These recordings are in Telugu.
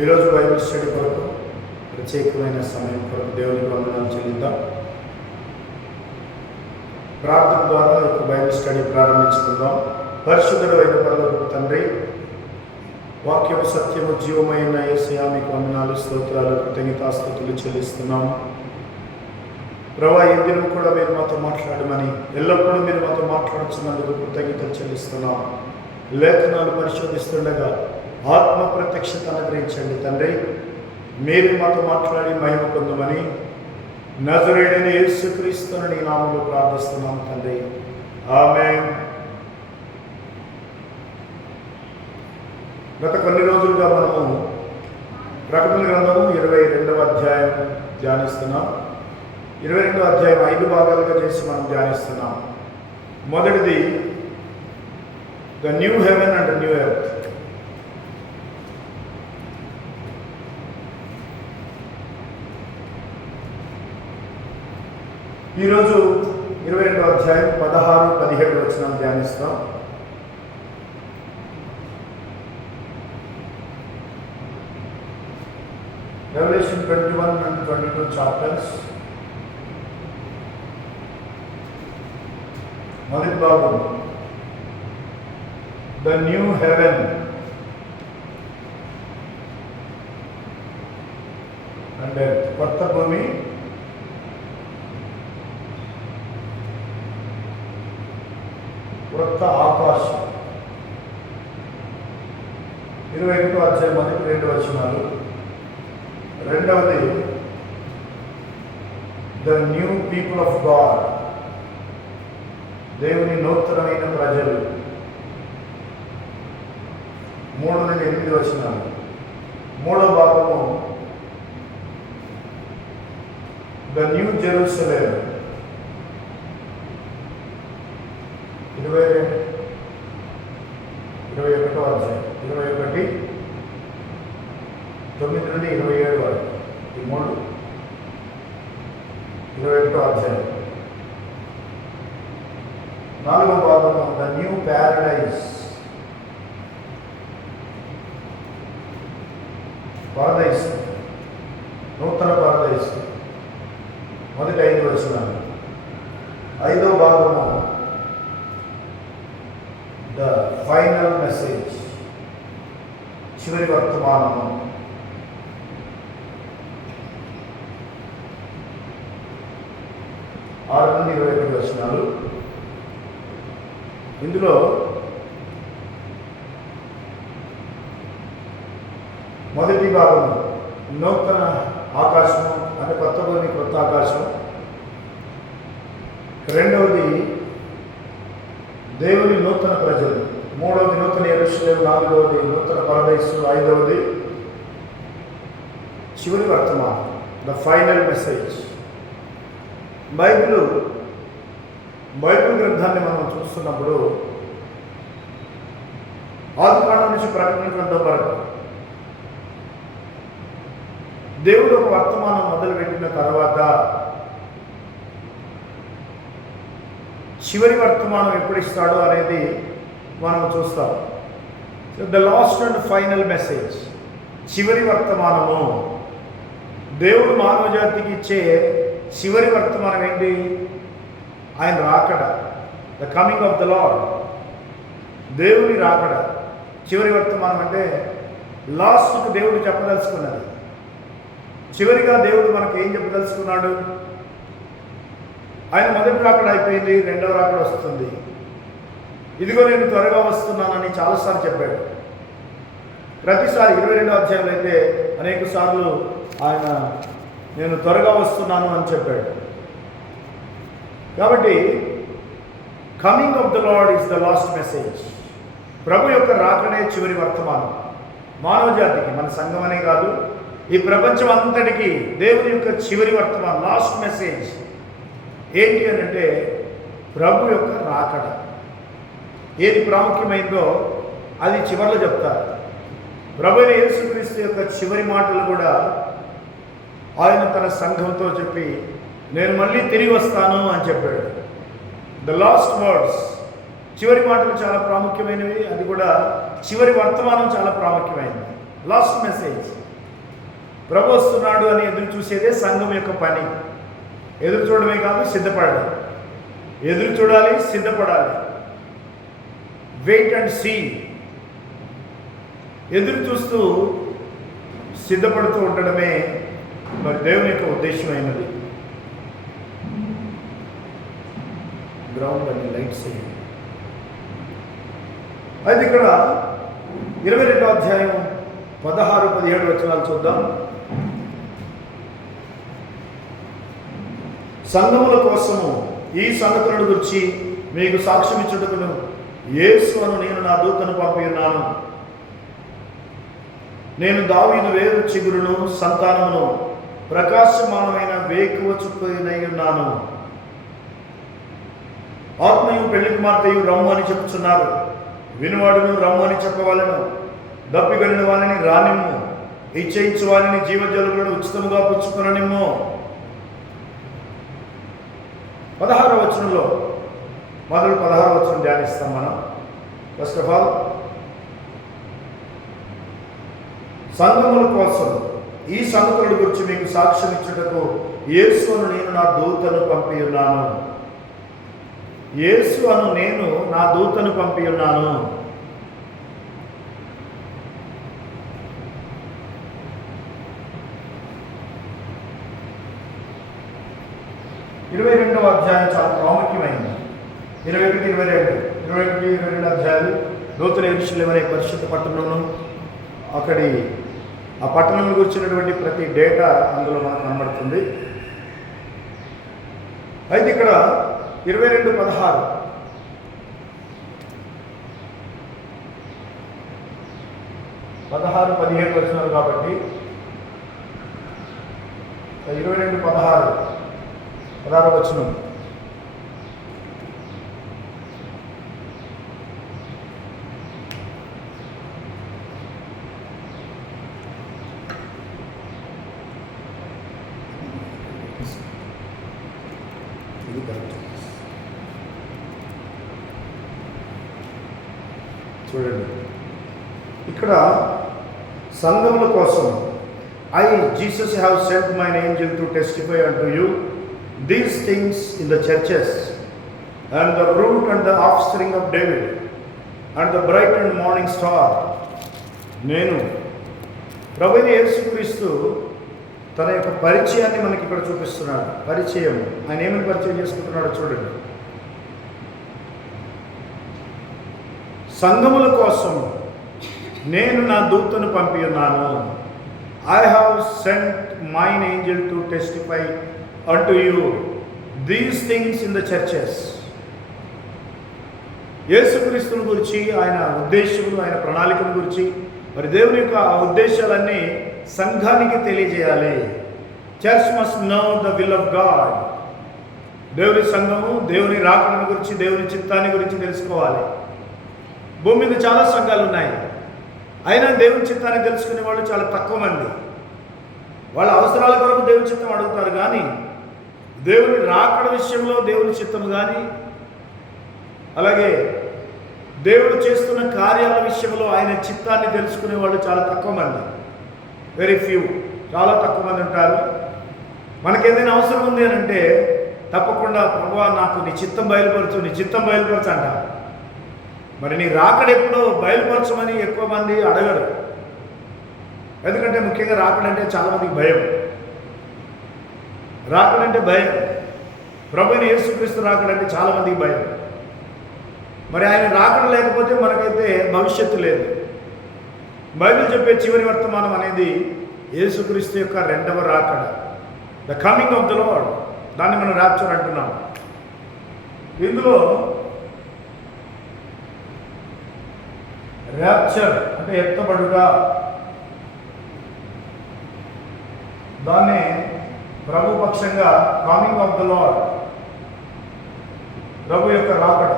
ఈరోజు బైబిల్ స్టడీ కొరకు ప్రత్యేకమైన సమయం కొరకు దేవునికి వందనాలు చెల్లిద్దాం. ప్రార్థన ద్వారా ఒక బైబిల్ స్టడీ ప్రారంభించుకుందాం. పరిశుద్ధుడు అయిన పరలోకపు తండ్రి, వాక్యము సత్యము జీవమైన యేసయ్యా మీకు వందనాలు, స్తోత్రాలు, కృతజ్ఞతాస్తుతులు చెల్లిస్తున్నాము. ప్రభా, ఈ దినం కూడా మీరు మాతో మాట్లాడమని, ఎల్లప్పుడూ మీరు మాతో మాట్లాడుతున్నందుకు కృతజ్ఞతలు చెల్లిస్తున్నాము. లేఖనాలు పరిశోధిస్తుండగా ఆత్మ ప్రత్యక్షత అనుగ్రహించండి తండ్రి. మీరు మాతో మాట్లాడి మహిమ పొందమని నజరేయుడైన యేసుక్రీస్తుని నీ నామములో ప్రార్థిస్తున్నాము తండ్రి. ఆమేన్. గత కొన్ని రోజులుగా మనము ప్రకటన గ్రంథము 22వ అధ్యాయం ధ్యానిస్తున్నాం. 22వ అధ్యాయం 5 భాగాలుగా చేసి మనం ధ్యానిస్తున్నాం. మొదటిది the new heaven and new earth. ఈరోజు 22వ అధ్యాయం 16, 17 వచనాలు ధ్యానిస్తాం. Revelation 21 and 22 chapters. మొదటి భాగం ద న్యూ హెవెన్ అండ్ కొత్త భూమి, కొత్త ఆకాశం. 21వ అధ్యాయం మొదటి 2 వచనాలు. రెండవది the new people of God, దేవుని నూతనమైన ప్రజలు. 3 నుండి 8 వచనాలు. మూడవ భాగము ద న్యూ జెరూసలేం. 21వ అధ్యాయం 21, 9 నుండి 27 వరకు. ఈ 3 21వ అధ్యాయం. 4వ భాగము ద న్యూ ప్యారడైజ్, పరదైస్, నూతన పరదైస్. మొదటి 5 వచనాలు. 5వ భాగము ద ఫైనల్ మెసేజ్, చివరి వర్తమానము. 6 నుండి 21 వచనాలు. ఇందులో మొదటి భాగం నూతన ఆకాశము అంటే కొత్త భూమి, కొత్త ఆకాశం. రెండవది దేవుని నూతన ప్రజలు. మూడవది నూతన యెరూషలేము. నాలుగవది నూతన పరదైసు. 5వది చివరి వర్తమానం, ద ఫైనల్ మెసేజ్. బైబిల్ గ్రంథాన్ని మనం చూస్తున్నప్పుడు ఆదికాండం నుంచి ప్రకటన గ్రంథం వరకు దేవుడు ఒక వర్తమానం మొదలుపెట్టిన తర్వాత చివరి వర్తమానం ఎప్పుడు ఇస్తాడో అనేది మనం చూస్తాం. The last and final message, చివరి వర్తమానము. దేవుడు మానవ జాతికి ఇచ్చే చివరి వర్తమానం ఏంటి? ఆయన రాకడ, the coming of the lord, దేవుని రాకడ. చివరి వర్తమానం అంటే లాస్ట్కు దేవుడు చెప్పదలుచుకున్నది. చివరిగా దేవుడు మనకు ఏం చెప్పదలుచుకున్నాడు? ఆయన మొదటి రాకడ అయిపోయింది, రెండవ రాకడ వస్తుంది. ఇదిగో నేను త్వరగా వస్తున్నానని చాలాసార్లు చెప్పాడు. ప్రతిసారి 22వ అధ్యాయంలో అయితే అనేక సార్లు ఆయన నేను త్వరగా వస్తున్నాను అని చెప్పాడు. కాబట్టి coming of the Lord is the last message. ప్రభు యొక్క రాకడే చివరి వర్తమానం మానవ జాతికి, మన సంఘం అనే కాదు, ఈ ప్రపంచం అంతటికి దేవుని యొక్క చివరి వర్తమానం, లాస్ట్ మెసేజ్ ఏంటి అని అంటే ప్రభు యొక్క రాకడ. ఏది ప్రాముఖ్యమైందో అది చివరిలో చెప్తారు. ప్రభు అయిన యేసుక్రీస్తు యొక్క చివరి మాటలు కూడా ఆయన తన సంఘంతో చెప్పి నేను మళ్ళీ తిరిగి వస్తాను అని చెప్పాడు. ద లాస్ట్ వర్డ్స్, చివరి మాటలు చాలా ప్రాముఖ్యమైనవి. అది కూడా చివరి వర్తమానం చాలా ప్రాముఖ్యమైనది. లాస్ట్ మెసేజ్ ప్రభు వస్తున్నాడు అని ఎదురు చూసేదే సంఘం యొక్క పని. ఎదురు చూడడమే కాదు, సిద్ధపడడం. ఎదురు చూడాలి, సిద్ధపడాలి. Wait and see. ఎదురు చూస్తూ సిద్ధపడుతూ ఉండడమే మరి దేవుని యొక్క ఉద్దేశమైనది. గ్రౌండ్ అని లైట్స్. అయితే ఇక్కడ 22వ అధ్యాయం 16-17 వచనాలు చూద్దాం. సంఘముల కోసము ఈ సంగతులను గురించి మీకు సాక్ష్యం ఇచ్చుటకును యేసు అను నేను నా దూతను పంపి ఉన్నాను. నేను దావీదు వేరు చిగురును సంతానమును ప్రకాశమానమైన వేకువ చుక్కనై ఉన్నాను. ఆత్మయు పెళ్లి కుమార్తెయు రమ్ము అని చెప్పుచున్నారు. వినువాడును రమ్ము అని చెప్పవలను. దప్పికొనిన వారిని రానిమ్ము. ఇచ్చయించు వారిని జీవజలులను ఉచితముగా పుచ్చుకొననిమ్ము. 16వ వచనంలో మొదలు 16వ వచనం ధ్యానిస్తాం మనం. ఫస్ట్ ఆఫ్ ఆల్, సంఘముల కోసం ఈ సంగతుల గురించి మీకు సాక్ష్యం ఇచ్చుటకు యేసు అను నేను నా దూతను పంపి ఉన్నాను. యేసు అను నేను నా దూతను పంపి ఉన్నాను. ఇరవై 22వ అధ్యాయం చాలా ప్రాముఖ్యమైనది. 21, 22 అధ్యాయాలు నూతన యెరూషలేము అనే పరిశుద్ధ పట్టణంలో అక్కడి ఆ పట్టణం గురించినటువంటి ప్రతి డేటా అందులో మనకు కనబడుతుంది. అయితే ఇక్కడ 22:16 16-17 వచనాలు కాబట్టి 22:16 వచనం. చూడండి, ఇక్కడ సంఘముల కోసం I, Jesus, have sent mine angel to testify unto you these things in the churches, and the root and the offspring of David, and the bright and morning star. నేను ప్రభువైన యేసుక్రీస్తు తన యొక్క పరిచయాన్ని మనకి ఇక్కడ చూపిస్తున్నాడు. పరిచయం, ఆయన ఏమని పరిచయం చేసుకుంటున్నాడో చూడండి. సంఘముల కోసం నేను నా దూతను పంపి ఉన్నాను. I have sent mine angel to testify unto you these things in the churches. యేసుక్రీస్తుని గురించి, ఆయన ఉద్దేశములు, ఆయన ప్రణాళికల గురించి, మరి దేవుని యొక్క ఉద్దేశాలన్నీ సంఘానికి తెలియజేయాలి. Church must know the will of God. దేవుని సంఘము దేవుని రాకడను గురించి, దేవుని చిత్తాన్ని గురించి తెలుసుకోవాలి. భూమి మీద చాలా సంఘాలు ఉన్నాయి, అయినా దేవుని చిత్తాన్ని తెలుసుకునే వాళ్ళు చాలా తక్కువ మంది. వాళ్ళ అవసరాల కొరకు దేవుని చిత్తం అడుగుతారు, కానీ దేవుని రాకడ విషయంలో దేవుని చిత్తం కానీ, అలాగే దేవుడు చేస్తున్న కార్యాల విషయంలో ఆయన చిత్తాన్ని తెలుసుకునే వాళ్ళు చాలా తక్కువ మంది. వెరీ ఫ్యూ, చాలా తక్కువ మంది ఉంటారు. మనకేదైనా అవసరం ఉంది అని అంటే తప్పకుండా ప్రభువా నాకు నీ చిత్తం బయలుపరచు, నీ చిత్తం బయలుపరచు అంటారు. మరి నీ రాకడ ఎప్పుడో బయలుపరచమని ఎక్కువ మంది అడగరు. ఎందుకంటే ముఖ్యంగా రాకడంటే చాలామందికి భయం. రాకడంటే భయం. ప్రభువైన యేసుక్రీస్తు రాకడంటే చాలామందికి భయం. మరి ఆయన రాకడ లేకపోతే మనకైతే భవిష్యత్తు లేదు. బైబిల్ చెప్పే చివరి వర్తమానం అనేది యేసుక్రీస్తు యొక్క రెండవ రాకడ, the coming of the lord. దాన్ని మనం ర్యాప్చర్ అంటున్నాం. ఇందులో ర్యాప్చర్ అంటే ఎత్తబడుట, దాన్ని ప్రభుపక్షంగా కమింగ్ ఆఫ్ ద లార్డ్, ప్రభు యొక్క రాకడ,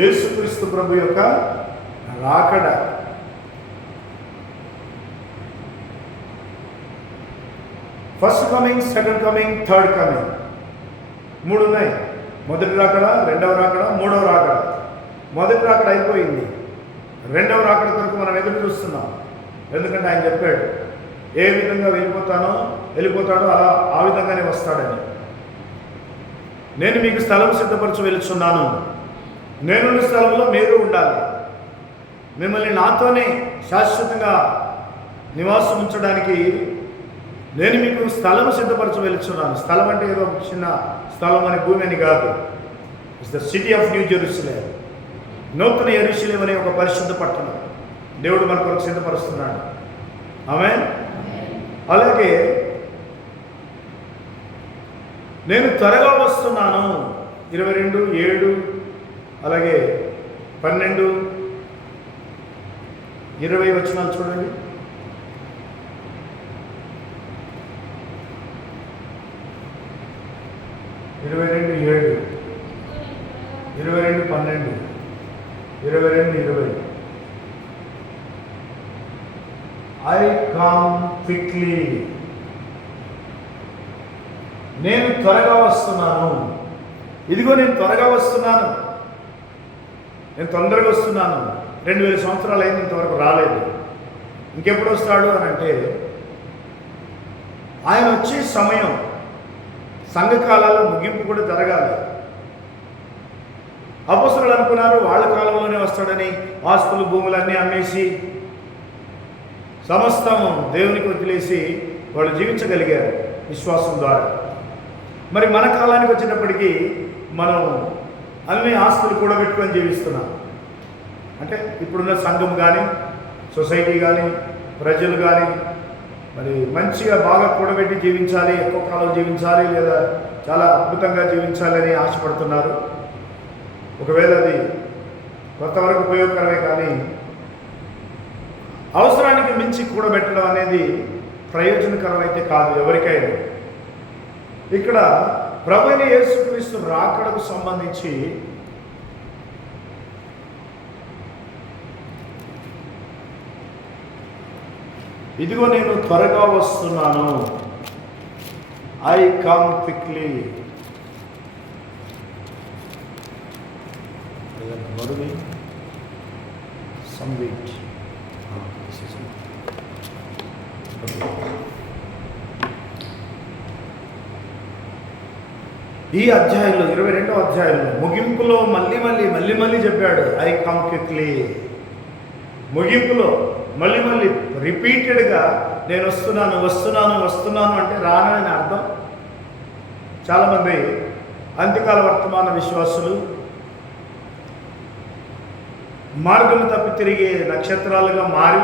యేసుక్రీస్తు ప్రభు యొక్క రాకడ. First coming, second coming, third coming, మూడు ఉన్నాయి. మొదటి రాకడ, రెండవ రాకడ, మూడవ రాకడ. మొదటి రాకడ అయిపోయింది, రెండవ రాకడ కొరకు మనం ఎదురు చూస్తున్నాం. ఎందుకంటే ఆయన చెప్పాడు, ఏ విధంగా వెళ్ళిపోతాడో ఆ విధంగానే వస్తాడని. నేను మీకు స్థలం సిద్ధపరచు వెళ్తున్నాను, నేనున్న స్థలంలో మీరు ఉండాలి, మిమ్మల్ని నాతోనే శాశ్వతంగా నివాసం ఉంచడానికి నేను మీకు స్థలం సిద్ధపరచు వెళ్తున్నాను. స్థలం అంటే ఏదో చిన్న స్థలం అని, భూమి అని కాదు. It's the city of new Jerusalem, నూతన యెరూషలేం అనే ఒక పరిశుద్ధ పట్టణం దేవుడు మన కొరకు సిద్ధపరుస్తున్నాడు. ఆమేన్. అలాగే నేను త్వరగా వస్తున్నాను, 22:7, అలాగే 12, 20 వచనాలు చూడండి. 22:7, 22:12, 22:20. I come quickly. నేను త్వరగా వస్తున్నాను. ఇదిగో నేను త్వరగా వస్తున్నాను, నేను తొందరగా వస్తున్నాను. 2000 సంవత్సరాలు అయింది, ఇంతవరకు రాలేదు. ఇంకెప్పుడు వస్తాడు అని అంటే, ఆయన వచ్చే సమయం సంఘకాలాల్లో ముగింపు కూడా జరగాలి. అపొస్తలులు అనుకున్నారు వాళ్ళ కాలంలోనే వస్తాడని, ఆస్తులు భూములన్నీ అమ్మేసి సమస్తము దేవునికి వదిలేసి వాళ్ళు జీవించగలిగారు విశ్వాసం ద్వారా. మరి మన కాలానికి వచ్చేటప్పటికీ మనం అన్ని ఆస్తులు కూడబెట్టుకొని జీవిస్తున్నాం. అంటే ఇప్పుడున్న సంఘం కానీ, సొసైటీ కానీ, ప్రజలు కానీ మరి మంచిగా బాగా కూడబెట్టి జీవించాలి, ఎక్కువ కాలం జీవించాలి, లేదా చాలా అద్భుతంగా జీవించాలని ఆశపడుతున్నారు. ఒకవేళ అది కొంతవరకు ఉపయోగకరమే, కానీ అవసరానికి మించి కూడబెట్టడం అనేది ప్రయోజనకరం అయితే కాదు ఎవరికైనా. ఇక్కడ ప్రభువైన యేసుక్రీస్తు రాకడకు సంబంధించి ఇదిగో నేను త్వరగా వస్తున్నాను, ఐ కమ్ క్విక్లీ. ఈ అధ్యాయంలో 22వ అధ్యాయంలో ముగింపులో మళ్ళీ చెప్పాడు, ఐ కమ్ క్విక్లీ. ముగింపులో మళ్ళీ రిపీటెడ్గా నేను వస్తున్నాను అంటే రానని అర్థం. చాలామంది అంత్యకాల వర్తమాన విశ్వాసులు మార్గం తప్పి తిరిగే నక్షత్రాలుగా మారి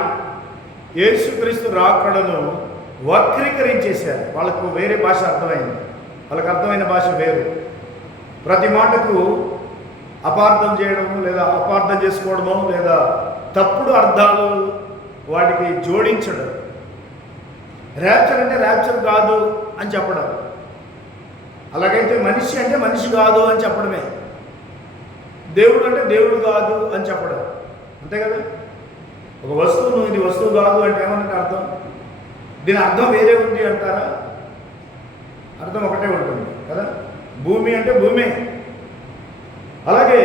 యేసుక్రీస్తు రాకడను వక్రీకరించేశారు. వాళ్ళకు వేరే భాష అర్థమైంది, వాళ్ళకు అర్థమైన భాష వేరు. ప్రతి మాటకు అపార్థం చేయడము, లేదా అపార్థం చేసుకోవడము, లేదా తప్పుడు అర్థాలు వాటికి జోడించడం. ర్యాప్చర్ అంటే ర్యాప్చర్ కాదు అని చెప్పడం, అలాగైతే మనిషి అంటే మనిషి కాదు అని చెప్పడమే. దేవుడు అంటే దేవుడు కాదు అని చెప్పడం, అంతే కదా. ఒక వస్తువు నువ్వు ఇది వస్తువు కాదు అంటే ఏమన్నట్టు అర్థం? దీని అర్థం వేరే ఉంది అంటారా? అర్థం ఒకటే ఉంటుంది కదా. భూమి అంటే భూమే. అలాగే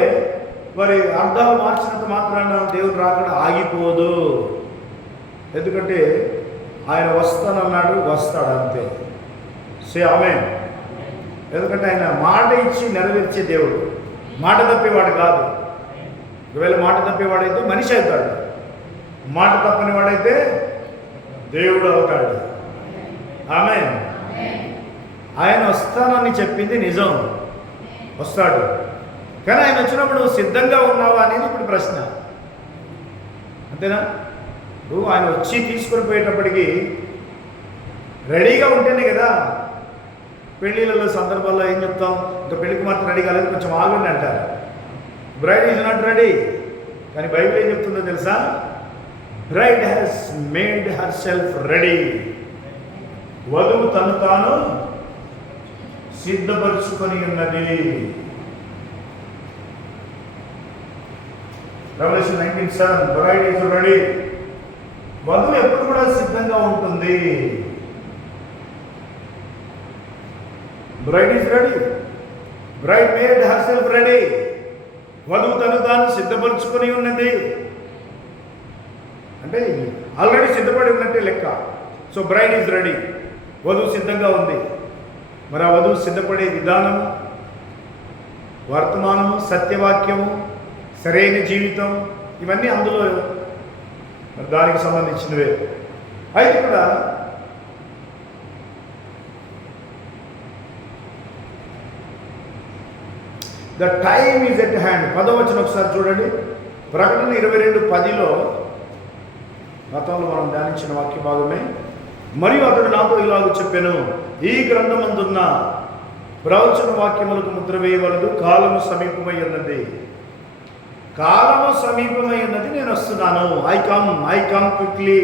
మరి అర్థాలు మార్చినంత మాత్రాన దేవుడు రాకుండా ఆగిపోదు. ఎందుకంటే ఆయన వస్తానన్నాడు, వస్తాడు అంతే. సే ఆమేన్. ఎందుకంటే ఆయన మాట ఇచ్చి నెరవేర్చే దేవుడు, మాట తప్పేవాడు కాదు. ఒకవేళ మాట తప్పేవాడైతే మనిషి అవుతాడు, మాట తప్పని వాడైతే దేవుడు అవుతాడు. ఆమేన్. ఆయన వస్తానని చెప్పింది నిజం, వస్తాడు. కానీ ఆయన వచ్చినప్పుడు సిద్ధంగా ఉన్నావా అనేది ఇప్పుడు ప్రశ్న, అంతేనా? నువ్వు ఆయన వచ్చి తీసుకొని పోయేటప్పటికి రెడీగా ఉంటేనే కదా. పెళ్ళిళ్ళలో సందర్భాల్లో ఏం చెప్తాం, ఇంకా పెళ్లికి మాత్రం రెడీ కాలేదు, కొంచెం ఆగండి అంటారు. Braid is not ready. కానీ బైబిల్ ఏం చెప్తుందో తెలుసా? Braid has made her self ready. వధువు తను తాను సిద్ధపరుచుకొని ఉన్నది. Revelation 19:7, braid is ready. వధువు ఎప్పుడు కూడా సిద్ధంగా ఉంటుంది. Braid is ready, braid made her self ready. వధువు తను తాను సిద్ధపరుచుకొని ఉన్నది అంటే ఆల్రెడీ సిద్ధపడి ఉన్నట్టే లెక్క. సో బ్రైడ్ ఈజ్ రెడీ, వధువు సిద్ధంగా ఉంది. మరి ఆ వధువు సిద్ధపడే విధానము, వర్తమానము, సత్యవాక్యము, సరైన జీవితం, ఇవన్నీ అందులో దానికి సంబంధించినవే. అయితే ఇక్కడ the time is at hand. 10వ వచనం ఒకసారి చూడండి. ప్రకటన 22:10లో గతంలో మనం ధ్యానించిన వాక్య భాగమే. మరియు అతడు నాతో ఇలాగ చెప్పాను, ఈ గ్రంథమందున్న ప్రవచన వాక్యములకు ముద్ర వేయవలదు, కాలము సమీపమై ఉన్నది. కాలము సమీపమై ఉన్నది, నేను వస్తున్నాను. ఐ కమ్ క్విక్లీ,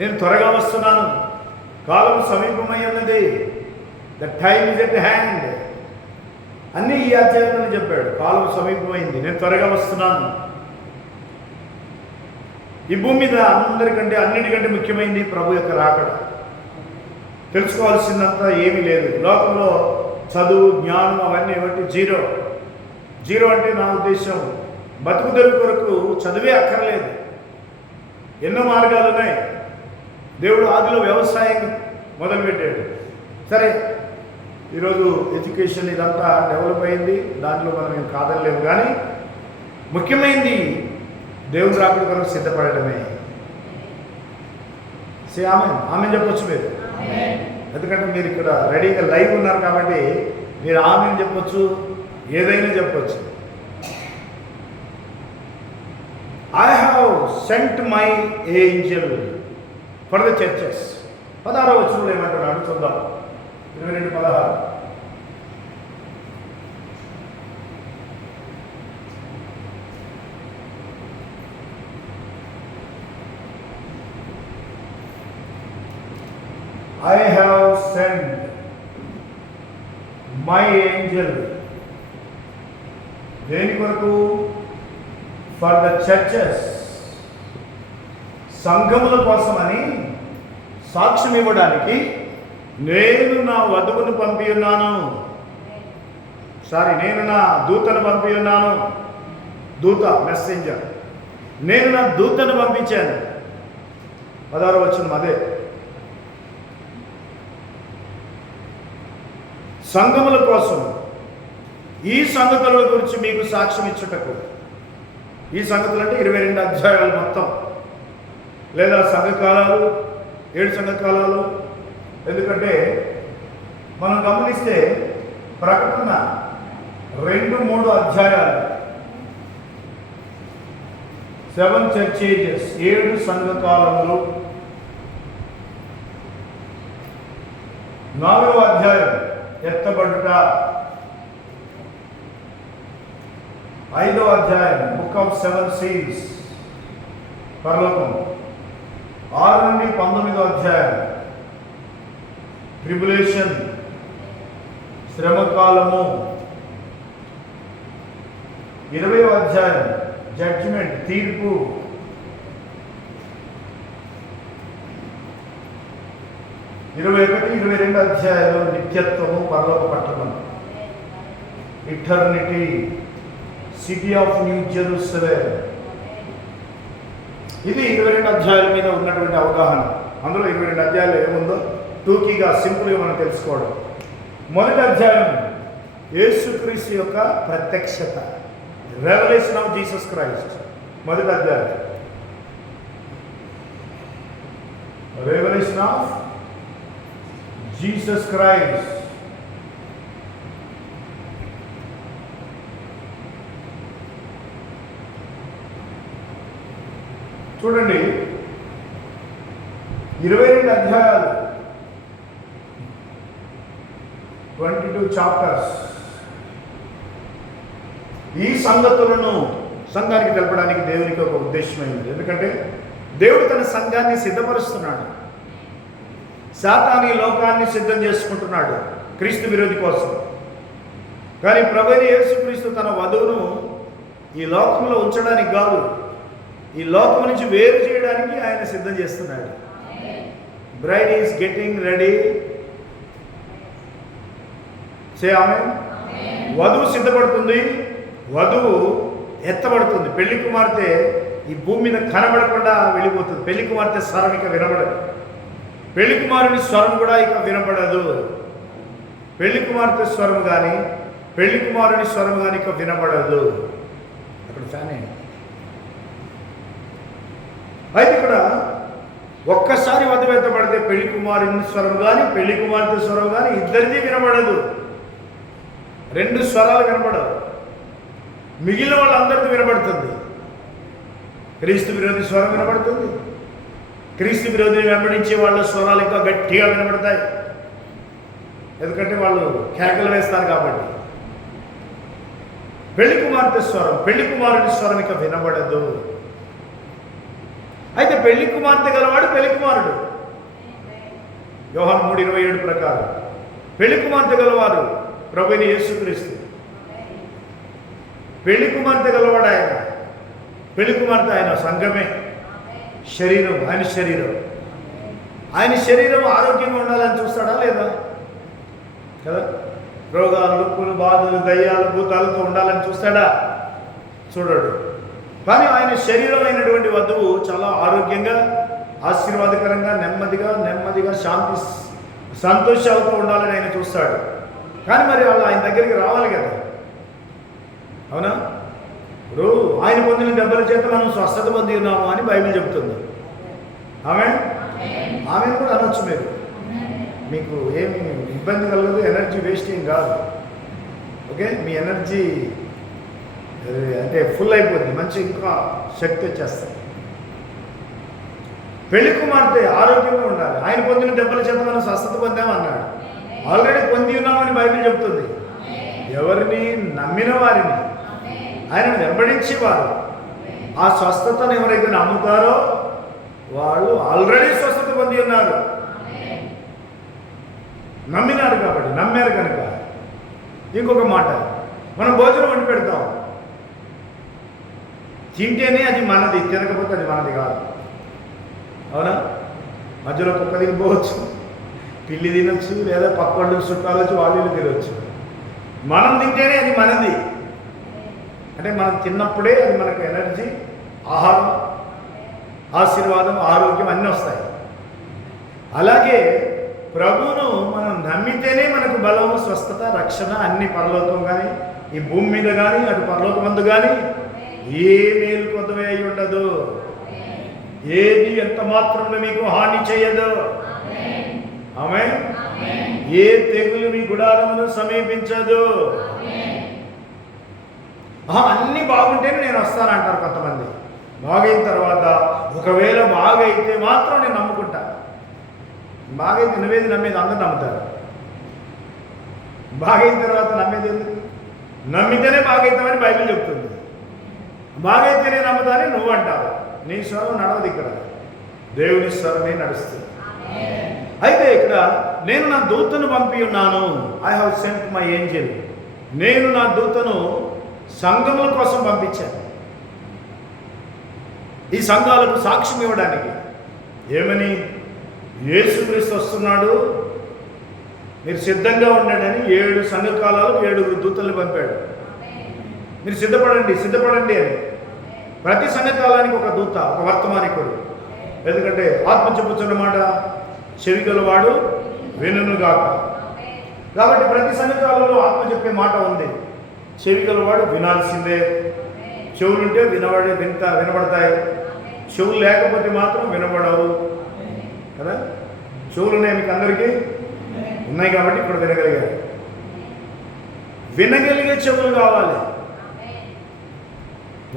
నేను త్వరగా వస్తున్నాను. కాలము సమీపమై ఉన్నది, the time is at hand. అన్నీ ఈ అధ్యాయంలో చెప్పాడు. కాలం సమీపమైంది, నేను త్వరగా వస్తున్నాను. ఈ భూమి మీద అందరికంటే అన్నిటికంటే ముఖ్యమైనది ప్రభు యొక్క రాకడ. తెలుసుకోవాల్సిందంతా ఏమీ లేదు. లోకంలో చదువు, జ్ఞానం అవన్నీ ఏమంటే జీరో అంటే నా ఉద్దేశం బతుకు తెరువు కొరకు చదివే అక్కర్లేదు. ఎన్నో మార్గాలు ఉన్నాయి. దేవుడు ఆదిలో వ్యవసాయం మొదలుపెట్టాడు. సరే, ఈరోజు ఎడ్యుకేషన్ ఇదంతా డెవలప్ అయింది, దాంట్లో మనం ఏం కాదనలేము. కానీ ముఖ్యమైనది దేవుని రాకడ కొరకు సిద్ధపడటమే. ఆమె చెప్పొచ్చు మీరు, ఎందుకంటే మీరు ఇక్కడ రెడీగా లైవ్ ఉన్నారు కాబట్టి మీరు ఆమె చెప్పొచ్చు, ఏదైనా చెప్పొచ్చు. I have sent my angel for the churches. 16వ వచనంలో ఏమంటున్నాడు చూద్దాం. 22:16. I have sent my angel. దేని కొరకు? ఫర్ ద చర్చెస్, సంఘముల కోసమని సాక్ష్యం ఇవ్వడానికి నేను నా వధువును పంపి ఉన్నాను. నేను నా దూతను పంపి ఉన్నాను. దూత, మెసెంజర్. నేను నా దూతను పంపించాను. 16వ వచనం అదే. సంఘముల కోసం ఈ సంగతుల గురించి మీకు సాక్ష్యం ఇచ్చుటకు. ఈ సంగతులు అంటే 22 అధ్యాయాలు మొత్తం, లేదా సంఘకాలాలు, 7 సంఘకాలాలు. ఎందుకంటే మనం గమనిస్తే ప్రకటన 2-3 అధ్యాయాలు, 7 చర్చ్ ఏజెస్, 7 సంఘకాలములు. 4వ అధ్యాయం ఎత్తబడుట. 5వ అధ్యాయం బుక్ ఆఫ్ 7 సీల్స్, పరలోకం. 6 నుండి 19వ అధ్యాయం ట్రిబులేషన్, శ్రమకాలము. 20వ అధ్యాయం జడ్జిమెంట్, తీర్పు. 21-22 అధ్యాయాలు నిత్యత్వము, పరలోక పట్టణం, eternity, city of new Jerusalem. ఇది 22 అధ్యాయాల మీద ఉన్నటువంటి అవగాహన. అందులో 22 అధ్యాయాలు ఏముందో టూకీగా, సింపుల్గా మనం తెలుసుకోవడం. మొదటి అధ్యాయం యేసుక్రీస్తు యొక్క ప్రత్యక్షత, రెవల్యూషన్ ఆఫ్ జీసస్ క్రైస్ట్. మొదటి అధ్యాయం రెవల్యూషన్ ఆఫ్ జీసస్ క్రైస్ట్. చూడండి, 22 అధ్యాయాలు, 22 చాప్టర్స్. ఈ సంగతులను సంఘానికి తెలపడానికి దేవునికి ఒక ఉద్దేశమైంది. ఎందుకంటే దేవుడు తన సంఘాన్ని సిద్ధపరుస్తున్నాడు. సాతాను లోకాన్ని సిద్ధం చేసుకుంటున్నాడు క్రీస్తు విరోధి కోసం. కానీ ప్రభువైన యేసుక్రీస్తు తన వధువును ఈ లోకంలో ఉంచడానికి కాదు, ఈ లోకం నుంచి వేరు చేయడానికి ఆయన సిద్ధం చేస్తున్నాడు. Bride is getting ready. Say amen. వధువు సిద్ధపడుతుంది, వధువు ఎత్తబడుతుంది. పెళ్లి కుమార్తె ఈ భూమి మీద కనబడకుండా వెళ్ళిపోతుంది. పెళ్లి కుమార్తె స్వరం ఇక వినబడదు. పెళ్లి కుమారుని స్వరం కూడా ఇక వినపడదు. పెళ్లి కుమార్తె స్వరం కానీ పెళ్లి కుమారుని స్వరం కానీ ఇక వినపడదు. అక్కడ ఫ్యాన్ అయింది. అయితే ఇక్కడ ఒక్కసారి వదిలిపెట్టబడితే పెళ్లి కుమారుని స్వరం కానీ పెళ్లి కుమార్తె స్వరం కానీ ఇద్దరిది వినపడదు. రెండు స్వరాలు వినపడవు. మిగిలిన వాళ్ళందరికీ వినపడుతుంది. క్రీస్తు విరోధి స్వరం వినపడుతుంది. క్రీస్తు విరోధిని వెంబడించే వాళ్ళ స్వరాలు ఇంకా గట్టిగా వినపడతాయి. ఎందుకంటే వాళ్ళు కేకలు వేస్తారు కాబట్టి. పెళ్లి కుమార్తె స్వరం పెళ్లి కుమారుడి స్వరం ఇక వినబడదు. అయితే పెళ్లి కుమార్తె గలవాడు పెళ్లి కుమారుడు. యోహాను 3:27 ప్రకారం పెళ్లి కుమార్తె గలవారు ప్రభువైన యేసుక్రీస్తు. పెళ్లి కుమార్తె గలవాడు ఆయన. పెళ్లి కుమార్తె ఆయన సంఘమే, శరీరం, ఆయన శరీరం. ఆయన శరీరం ఆరోగ్యంగా ఉండాలని చూస్తాడా లేదా? కదా. రోగాలు, నొప్పులు, బాధలు, దయ్యాలు, భూతాలతో ఉండాలని చూస్తాడా? చూడడు. కానీ ఆయన శరీరం అయినటువంటి వధువు చాలా ఆరోగ్యంగా, ఆశీర్వాదకరంగా, నెమ్మదిగా సంతోషాలతో ఉండాలని ఆయన చూస్తాడు. కానీ మరి వాళ్ళు ఆయన దగ్గరికి రావాలి కదా. అవునా? ఇప్పుడు ఆయన పొందిన దెబ్బల చేత మనం స్వస్థత పొంది ఉన్నాము అని బైబిల్ చెబుతుంది. ఆమెను కూడా అనొచ్చు మీరు. మీకు ఏమి ఇబ్బంది కలగదు, ఎనర్జీ వేస్టింగ్ కాదు. ఓకే, మీ ఎనర్జీ అంటే ఫుల్ అయిపోద్ది, మంచి ఇంకా శక్తి వచ్చేస్తుంది. పెళ్లి కుమార్తె ఆరోగ్యంగా ఉండాలి. ఆయన పొందిన దెబ్బల చేత మనం స్వస్థత పొందామన్నాడు. ఆల్రెడీ పొంది ఉన్నామని బైబిల్ చెప్తుంది. ఎవరిని నమ్మిన వారిని, ఆయనను వెంబడించేవారు ఆ స్వస్థతను ఎవరైతే నమ్ముతారో వాళ్ళు ఆల్రెడీ స్వస్థత పొంది ఉన్నారు. నమ్మినారు కాబట్టి, నమ్మారు కనుక. ఇంకొక మాట, మనం భోజనం వండి పెడతాం. తింటేనే అది మనది, తినకపోతే అది మనది కాదు. అవునా? మధ్యలో కుక్క తినిపోవచ్చు, పిల్లి తినొచ్చు, లేదా పక్కోళ్ళు చుట్టాలు వచ్చి వాళ్ళు తినవచ్చు. మనం తింటేనే అది మనది. అంటే మనం తిన్నప్పుడే అది మనకు ఎనర్జీ, ఆహారం, ఆశీర్వాదం, ఆరోగ్యం అన్నీ వస్తాయి. అలాగే ప్రభువును మనం నమ్మితేనే మనకు బలము, స్వస్థత, రక్షణ అన్ని పరలోకం కానీ ఈ భూమి మీద కానీ అటు పరలోకమందు కానీ ఏ మేలు కొదవే అయి ఉండదు. ఏది ఎంత మాత్రంలో మీకు హాని చేయదు. ఆమేన్. ఏ తెగులు మీ గుడారమును సమీపించదు. అన్నీ బాగుంటేనే నేను వస్తానంటారు కొంతమంది. బాగైన తర్వాత ఒకవేళ బాగైతే మాత్రం నేను నమ్ముకుంటా. బాగైతే నువ్వేది నమ్మేది అందరూ నమ్ముతారు. బాగైన తర్వాత నమ్మేది ఎందుకు? నమ్మితేనే బాగైతామని బైబిల్ చెప్తుంది. బాగైతేనే నమ్ముతానని నువ్వు అంటావు. నీ స్వరం నడవదు, ఇక్కడ దేవుని స్వరమే నడుస్తుంది. అయితే ఇక్కడ నేను నా దూతను పంపి ఉన్నాను. I have cent my Angel. నేను నా దూతను సంఘముల కోసం పంపించాను. ఈ సంఘాలకు సాక్ష్యం ఇవ్వడానికి. ఏమని? యేసుక్రీస్తు వస్తున్నాడు, మీరు సిద్ధంగా ఉండండి అని 7 సంఘకాలాలు 7 దూతల్ని పంపాడు. మీరు సిద్ధపడండి అని. ప్రతి సంఘకాలానికి ఒక దూత, ఒక వర్తమానికుడు. ఎందుకంటే ఆత్మ చెప్పుచున్నమాట చెవి గలవాడు వినుగాక. కాబట్టి ప్రతి సంఘకాలంలో ఆత్మ చెప్పే మాట ఉంది. చెవి గలవాడు వినాల్సిందే. చెవులుంటే వినబడతాయి. చెవులు లేకపోతే మాత్రం వినబడవు కదా. చెవులు ఉన్నాయి, మీకు అందరికీ ఉన్నాయి కాబట్టి ఇప్పుడు వినగలిగారు. వినగలిగే చెవులు కావాలి.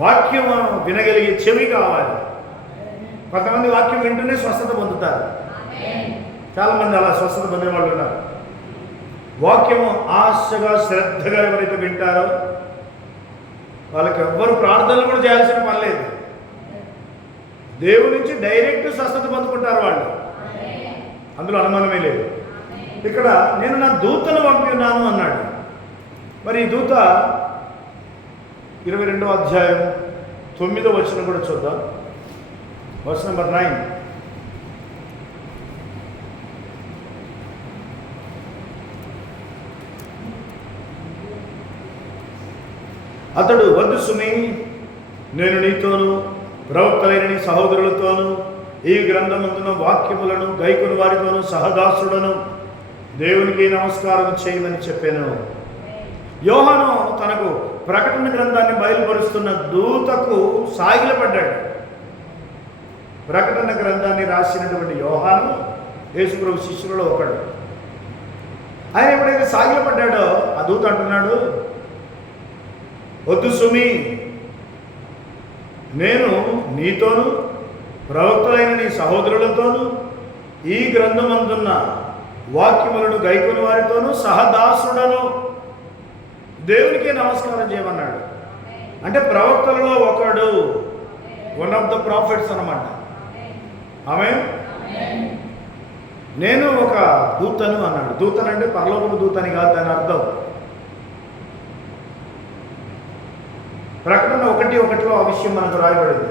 వాక్యం వినగలిగే చెవి కావాలి. కొంతమంది వాక్యం వింటూనే స్వస్థత పొందుతారు. చాలామంది అలా స్వస్థత పొందే వాళ్ళు ఉన్నారు. వాక్యము ఆశగా శ్రద్ధగా ఎవరైతే వింటారో వాళ్ళకి ఎవ్వరు ప్రార్థనలు కూడా చేయాల్సిన పని లేదు. దేవుడి నుంచి డైరెక్ట్ స్వస్థత పొందుకుంటారు వాళ్ళు. అందులో అనుమానమే లేదు. ఇక్కడ నేను నా దూతను పంపి ఉన్నాను అన్నాడు. మరి ఈ దూత 22వ అధ్యాయం 9వ వచనం కూడా చూద్దాం. Verse number 9. అతడు, వద్దు సుమి, నేను నీతోను ప్రవక్తలైన నీ సహోదరులతోనూ ఈ గ్రంథమందున వాక్యములను గైకొని వారితోనూ సహదాసులను దేవునికి నమస్కారం చేయమని చెప్పాను. యోహాను తనకు ప్రకటన గ్రంథాన్ని బయలుపరుస్తున్న దూతకు సాగిలపడ్డాడు. ప్రకటన గ్రంథాన్ని రాసినటువంటి యోహాను యేసుప్రభు శిష్యులలో ఒకడు. ఆయన ఎప్పుడైతే సాగిలపడ్డాడో ఆ దూత అంటున్నాడు, వద్దు సుమి, నేను నీతోనూ ప్రవక్తలైన నీ సహోదరులతోనూ ఈ గ్రంథమందున్న వాక్యములను గైకొని వారితోనూ సహదాసుడను దేవునికే నమస్కారం చేయమన్నాడు. అంటే ప్రవక్తలలో ఒకడు, వన్ ఆఫ్ ద ప్రాఫిట్స్ అన్నమాట. ఆమేన్. నేను ఒక దూతను అన్నాడు. దూతనంటే పరలోకపు దూతని కాదు దాని అర్థం. ప్రకటన 1:1 ఆ విషయం మనకు రాయబడింది.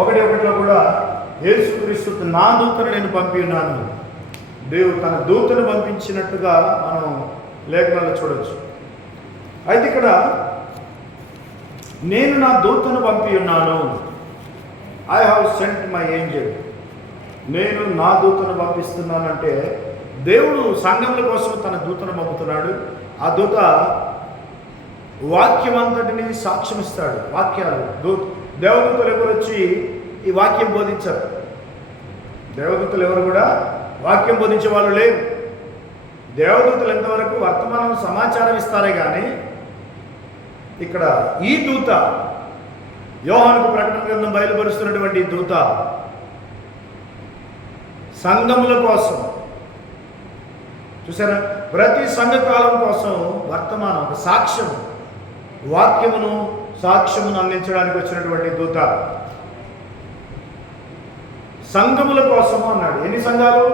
ఒకటి ఒకటిలో కూడా యేసుక్రీస్తు నా దూతను నేను పంపి ఉన్నాను. దేవుడు తన దూతను పంపించినట్టుగా మనం లేఖనాలు చూడవచ్చు. అయితే ఇక్కడ నేను నా దూతను పంపి ఉన్నాను, I have cent my Angel. నేను నా దూతను పంపిస్తున్నానంటే దేవుడు సంఘముల కోసం తన దూతను పంపుతున్నాడు. ఆ దూత వాక్యమంతటిని సాక్ష్యం ఇస్తాడు. వాక్యాలు దేవదూతలు ఎవరు వచ్చి ఈ వాక్యం బోధించారు. దేవదూతలు ఎవరు కూడా వాక్యం బోధించే వాళ్ళు లేరు. దేవదూతలు ఎంతవరకు వర్తమానం సమాచారం ఇస్తారే కానీ ఇక్కడ ఈ దూత, యోహానుకు ప్రకటన గ్రంథం బయలుపరుస్తున్నటువంటి దూత సంఘముల కోసం, చూసారా, ప్రతి సంఘకాలం కోసం వర్తమానం ఒక సాక్ష్యం, వాక్యమును సాక్ష్యమును అందించడానికి వచ్చినటువంటి దూత సంఘముల కోసము అన్నాడు. ఎన్ని సంఘాలు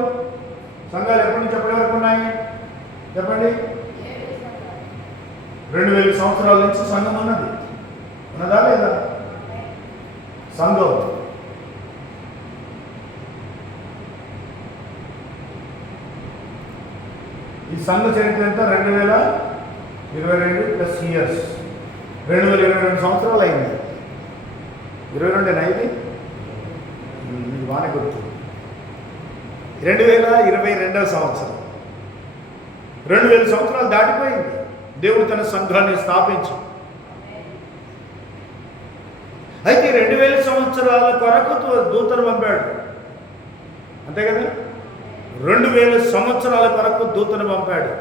ఎప్పటి నుంచి ఎప్పటి వరకు ఉన్నాయి చెప్పండి? 2000 సంవత్సరాల నుంచి సంఘం ఉన్నదా లేదా? సంఘం ఈ సంఘ చరిత్ర ఎంత? 2022 ప్లస్ ఇయర్స్, 2022 సంవత్సరాలు అయింది. 22 అయింది, మీకు బాగానే గుర్తు. 2022 సంవత్సరం, 2000 సంవత్సరాలు దాటిపోయింది. దేవుడు తన సంఘాన్ని స్థాపించి, అయితే 2000 సంవత్సరాల కొరకు దూతను పంపాడు. అంతే కదా? 2000 సంవత్సరాల కొరకు దూతను పంపాడు.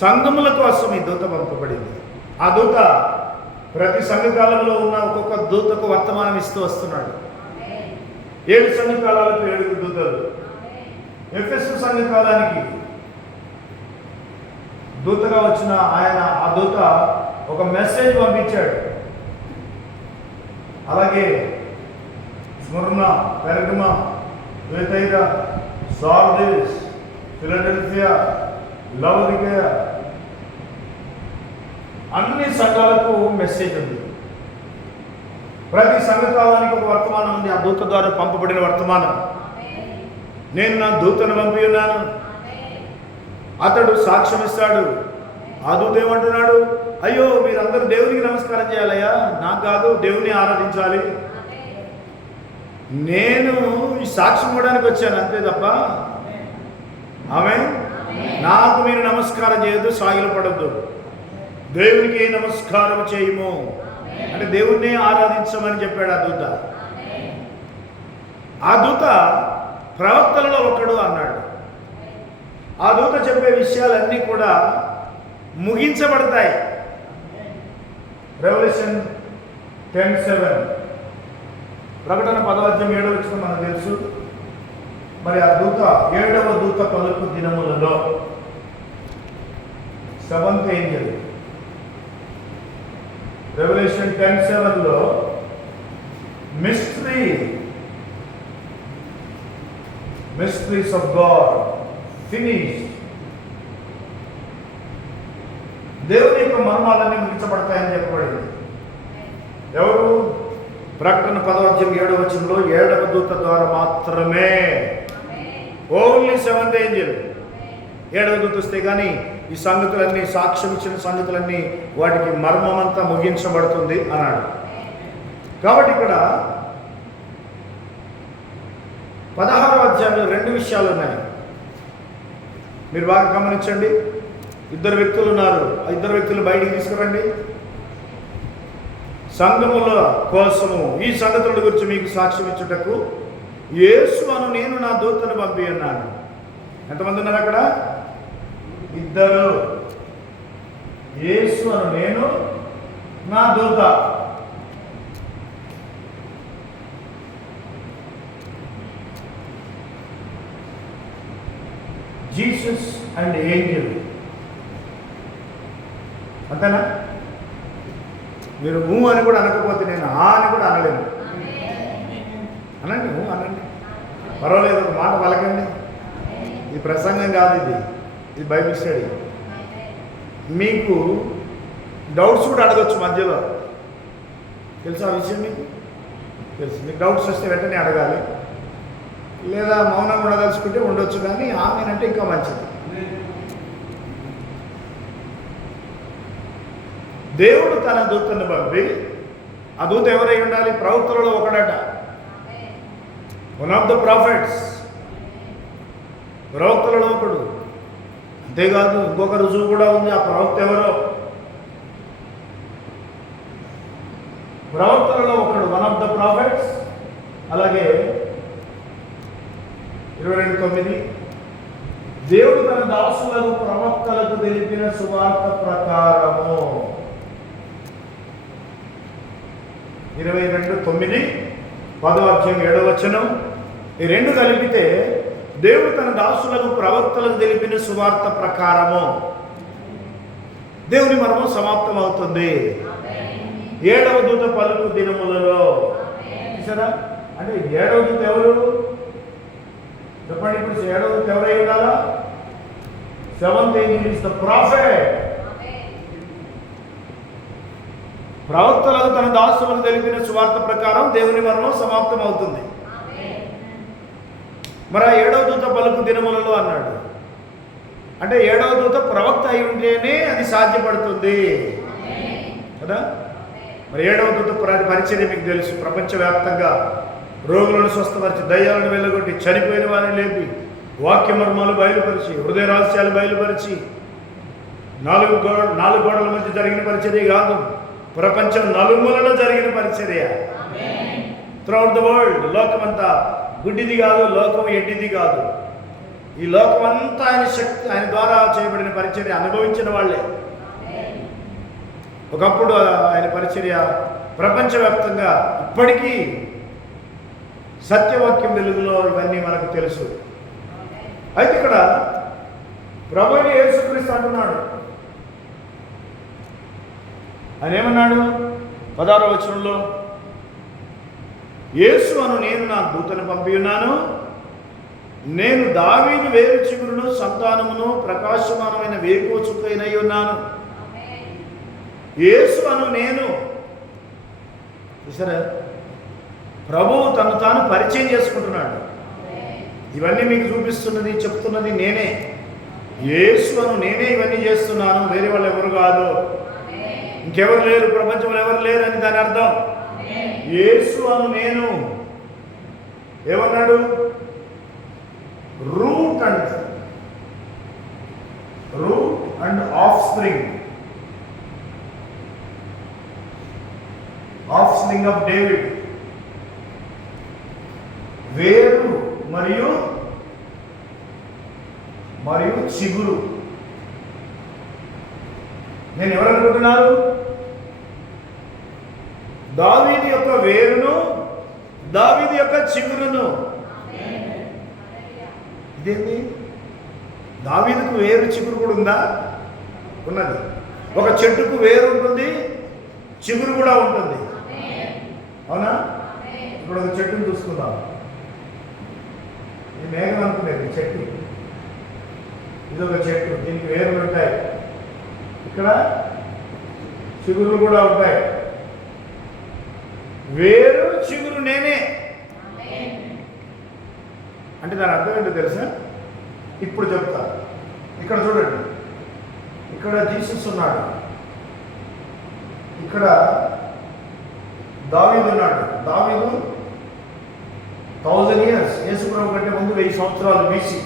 సంఘముల కోసం ఈ దూత పంపబడింది. ఆ దూత ప్రతి సంఘకాలంలో ఉన్న ఒక్కొక్క దూతకు వర్తమానం ఇస్తూ వస్తున్నాడు. 7 సంఘకాలాలకు 7 దూతలు. ఎఫెసు సంఘకాలానికి దూతగా వచ్చిన ఆ దూత ఒక మెసేజ్ పంపించాడు. అలాగే స్మరణ, పెర్గమ, థువతైరా, సార్డిస్, ఫిలడెల్ఫియా, లవోదికయ, అన్ని సంఘాలకు మెసేజ్ ఉంది. ప్రతి సంఘకాలానికి ఒక వర్తమానం ఉంది. ఆ దూత ద్వారా పంపబడిన వర్తమానం. నేను నా దూతను పంపి ఉన్నాను, అతడు సాక్ష్యం ఇస్తాడు. ఆ దూత ఏమంటున్నాడు? అయ్యో మీరందరూ దేవునికి నమస్కారం చేయాలయ్యా, నాకు కాదు, దేవుని ఆరాధించాలి. నేను ఈ సాక్ష్యం ఇవ్వడానికి వచ్చాను అంతే తప్ప నాకు మీరు నమస్కారం చేయొద్దు, సాగిలపడద్దు. దేవునికి నమస్కారం చేయము అంటే దేవుణ్ణి ఆరాధించమని చెప్పాడు ఆ దూత. ఆ దూత ప్రవక్తలలో ఒకడు అన్నాడు. ఆ దూత చెప్పే విషయాలన్నీ కూడా ముగించబడతాయి. రెవల్యూషన్ 10:7, ప్రకటన 10:7 మనకు తెలుసు. మరి ఆ దూత 7వ దూత పలుకు దినములలో, 7th ఏంజెల్, రెవల్యూషన్ 10:7లో mysteries of God finished. దేవుని యొక్క మర్మాలన్నీ ముగించబడతాయని చెప్పబడింది. ఎవరు? ప్రకటన 10:7 7వ దూత ద్వారా మాత్రమే. ఓన్లీ 7th ఏంజెల్, 7వ దూత వస్తే కానీ ఈ సంగతులన్నీ, సాక్ష్యం ఇచ్చిన సంగతులన్నీ వాటికి మర్మమంతా ముగించబడుతుంది అన్నాడు. కాబట్టి ఇక్కడ 16వ అధ్యాయంలో 2 విషయాలు ఉన్నాయి. మీరు బాగా గమనించండి. 2 వ్యక్తులు ఉన్నారు. ఆ 2 వ్యక్తులు బయటికి తీసుకురండి. సంఘముల కోసము ఈ సంగతుల గురించి మీకు సాక్ష్యం ఇచ్చుటకు యేసు అను నేను నా దూతను పంపి ఉన్నాను. ఎంతమంది ఉన్నారు అక్కడ? 2. యేసు అను నేను నా దూత. Jesus and Angel. అంతేనా? మీరు ఊ అని కూడా అనకపోతే నేను ఆ అని కూడా అనలేను. అనండి, అనండి, పర్వాలేదు, ఒక మాట పలకండి. ఇది ప్రసంగం కాదు, ఇది బైబిల్ స్టడీ. మీకు డౌట్స్ కూడా అడగచ్చు మధ్యలో. తెలుసా ఆ విషయం? మీకు తెలుసు. మీకు డౌట్స్ వస్తే వెంటనే అడగాలి, లేదా మౌనం ఉండదలుచుకుంటే ఉండొచ్చు, కానీ ఆమెనంటే ఇంకా మంచిది. దేవుడు తన దూతను పంపి, ఆ దూత ఎవరై ఉండాలి? ప్రవక్తలలో ఒకడట. వన్ ఆఫ్ ద ప్రాఫిట్స్, ప్రవక్తలలో ఒకడు. అంతేకాదు, ఇంకొక రుజువు కూడా ఉంది. ఆ ప్రవక్త ఎవరో? ప్రవక్తలలో ఒకడు, వన్ ఆఫ్ ద ప్రాఫిట్స్. అలాగే 22:9, దేవుడు తన దాసులకు ప్రవక్తలకు తెలిపిన సువార్త ప్రకారము. 22:9, 10వ అధ్యాయం 7వ వచనం. ఈ 2 కలిపితే దేవుడు తన దాసులకు ప్రవక్తలకు తెలిపిన సువార్త ప్రకారము. దేవుని మర్మం సమాప్తం అవుతుంది. 7వ దూత పలుకు దినములలో. చూసారా? అంటే 7వ దూత ఎవరు చెప్పండి? ఇప్పుడు 7వ దూత ఎవరై ఉండాలా? 7th angel is the prophet. ప్రవక్తలకు తన దాసులకు తెలిపిన సువార్త ప్రకారం దేవుని మరణం సమాప్తం అవుతుంది. మరి ఆ 7వ దూత పలుకు దినములలో అన్నాడు. అంటే 7వ దూత ప్రవక్త అయి ఉంటేనే అది సాధ్యపడుతుంది కదా. మరి 7వ దూత పరిచర్య మీకు తెలుసు. ప్రపంచవ్యాప్తంగా రోగులను స్వస్థపరిచి, దయ్యాలను వెళ్ళగొట్టి, చనిపోయిన వారిని లేపి, వాక్య మర్మాలు బయలుపరిచి, హృదయ రహస్యాలు బయలుపరిచి, 4 గోడల మధ్య జరిగిన పరిచర్య కాదు, ప్రపంచం నలుమూలలో జరిగిన పరిచర్య. Throughout the world. లోకమంతా గుడ్డిది కాదు, లోకం ఎడ్డిది కాదు. ఈ లోకమంతా ఆయన శక్తి, ఆయన ద్వారా చేయబడిన పరిచర్య అనుభవించిన వాళ్ళే. ఒకప్పుడు ఆయన పరిచర్య ప్రపంచవ్యాప్తంగా ఇప్పటికీ సత్యవాక్యం వెలుగులో ఇవన్నీ మనకు తెలుసు. అయితే ఇక్కడ ప్రభువైన యేసుక్రీస్తు అంటున్నాడు. ఆయన ఏమన్నాడు? 16వ వచనంలో, యేసు అను నేను నా దూతను పంపి ఉన్నాను. నేను దావీదు వేరు చిగురును, సంతానమును, ప్రకాశమానమైన వేకువ చుక్కైనై ఉన్నాను. యేసు అను నేను. చూసారా? ప్రభువు తను తాను పరిచయం చేసుకుంటున్నాడు. ఇవన్నీ మీకు చూపిస్తున్నది, చెప్తున్నది నేనే. యేసు అను నేనే ఇవన్నీ చేస్తున్నాను, వేరే వాళ్ళు ఎవరు కాదు, ఇంకెవరు లేరు, ప్రపంచంలో ఎవరు లేరు అని దాని అర్థం. యేసు అను నేను. ఏమన్నాడు? Root and offspring of David. వేరు మరియు చిగురు. నేను ఎవరనుకుంటున్నారు? దావీదు యొక్క వేరును, దావీదు యొక్క చిగురును. ఇదేంటి? దావీదుకు వేరు చిగురు కూడా ఉందా? ఉన్నది. ఒక చెట్టుకు వేరు ఉంటుంది, చిగురు కూడా ఉంటుంది. అవునా? ఇప్పుడు ఒక చెట్టును చూసుకుందాం. ఇది మేఘం అనుకునేది చెట్టు. ఇది ఒక చెట్టు, దీనికి వేరులు ఉంటాయి, ఇక్కడ చిగురులు కూడా ఉంటాయి. వేరు చిగురు నేనే అంటే దాని అర్థం ఏంటో తెలుసా? ఇప్పుడు చెప్తా. ఇక్కడ చూడండి, ఇక్కడ జీసస్ ఉన్నాడు, ఇక్కడ దావీదు ఉన్నాడు. దావీదు 1000 years యేసుప్రభు కంటే ముందు 1000 సంవత్సరాలు బీసీ,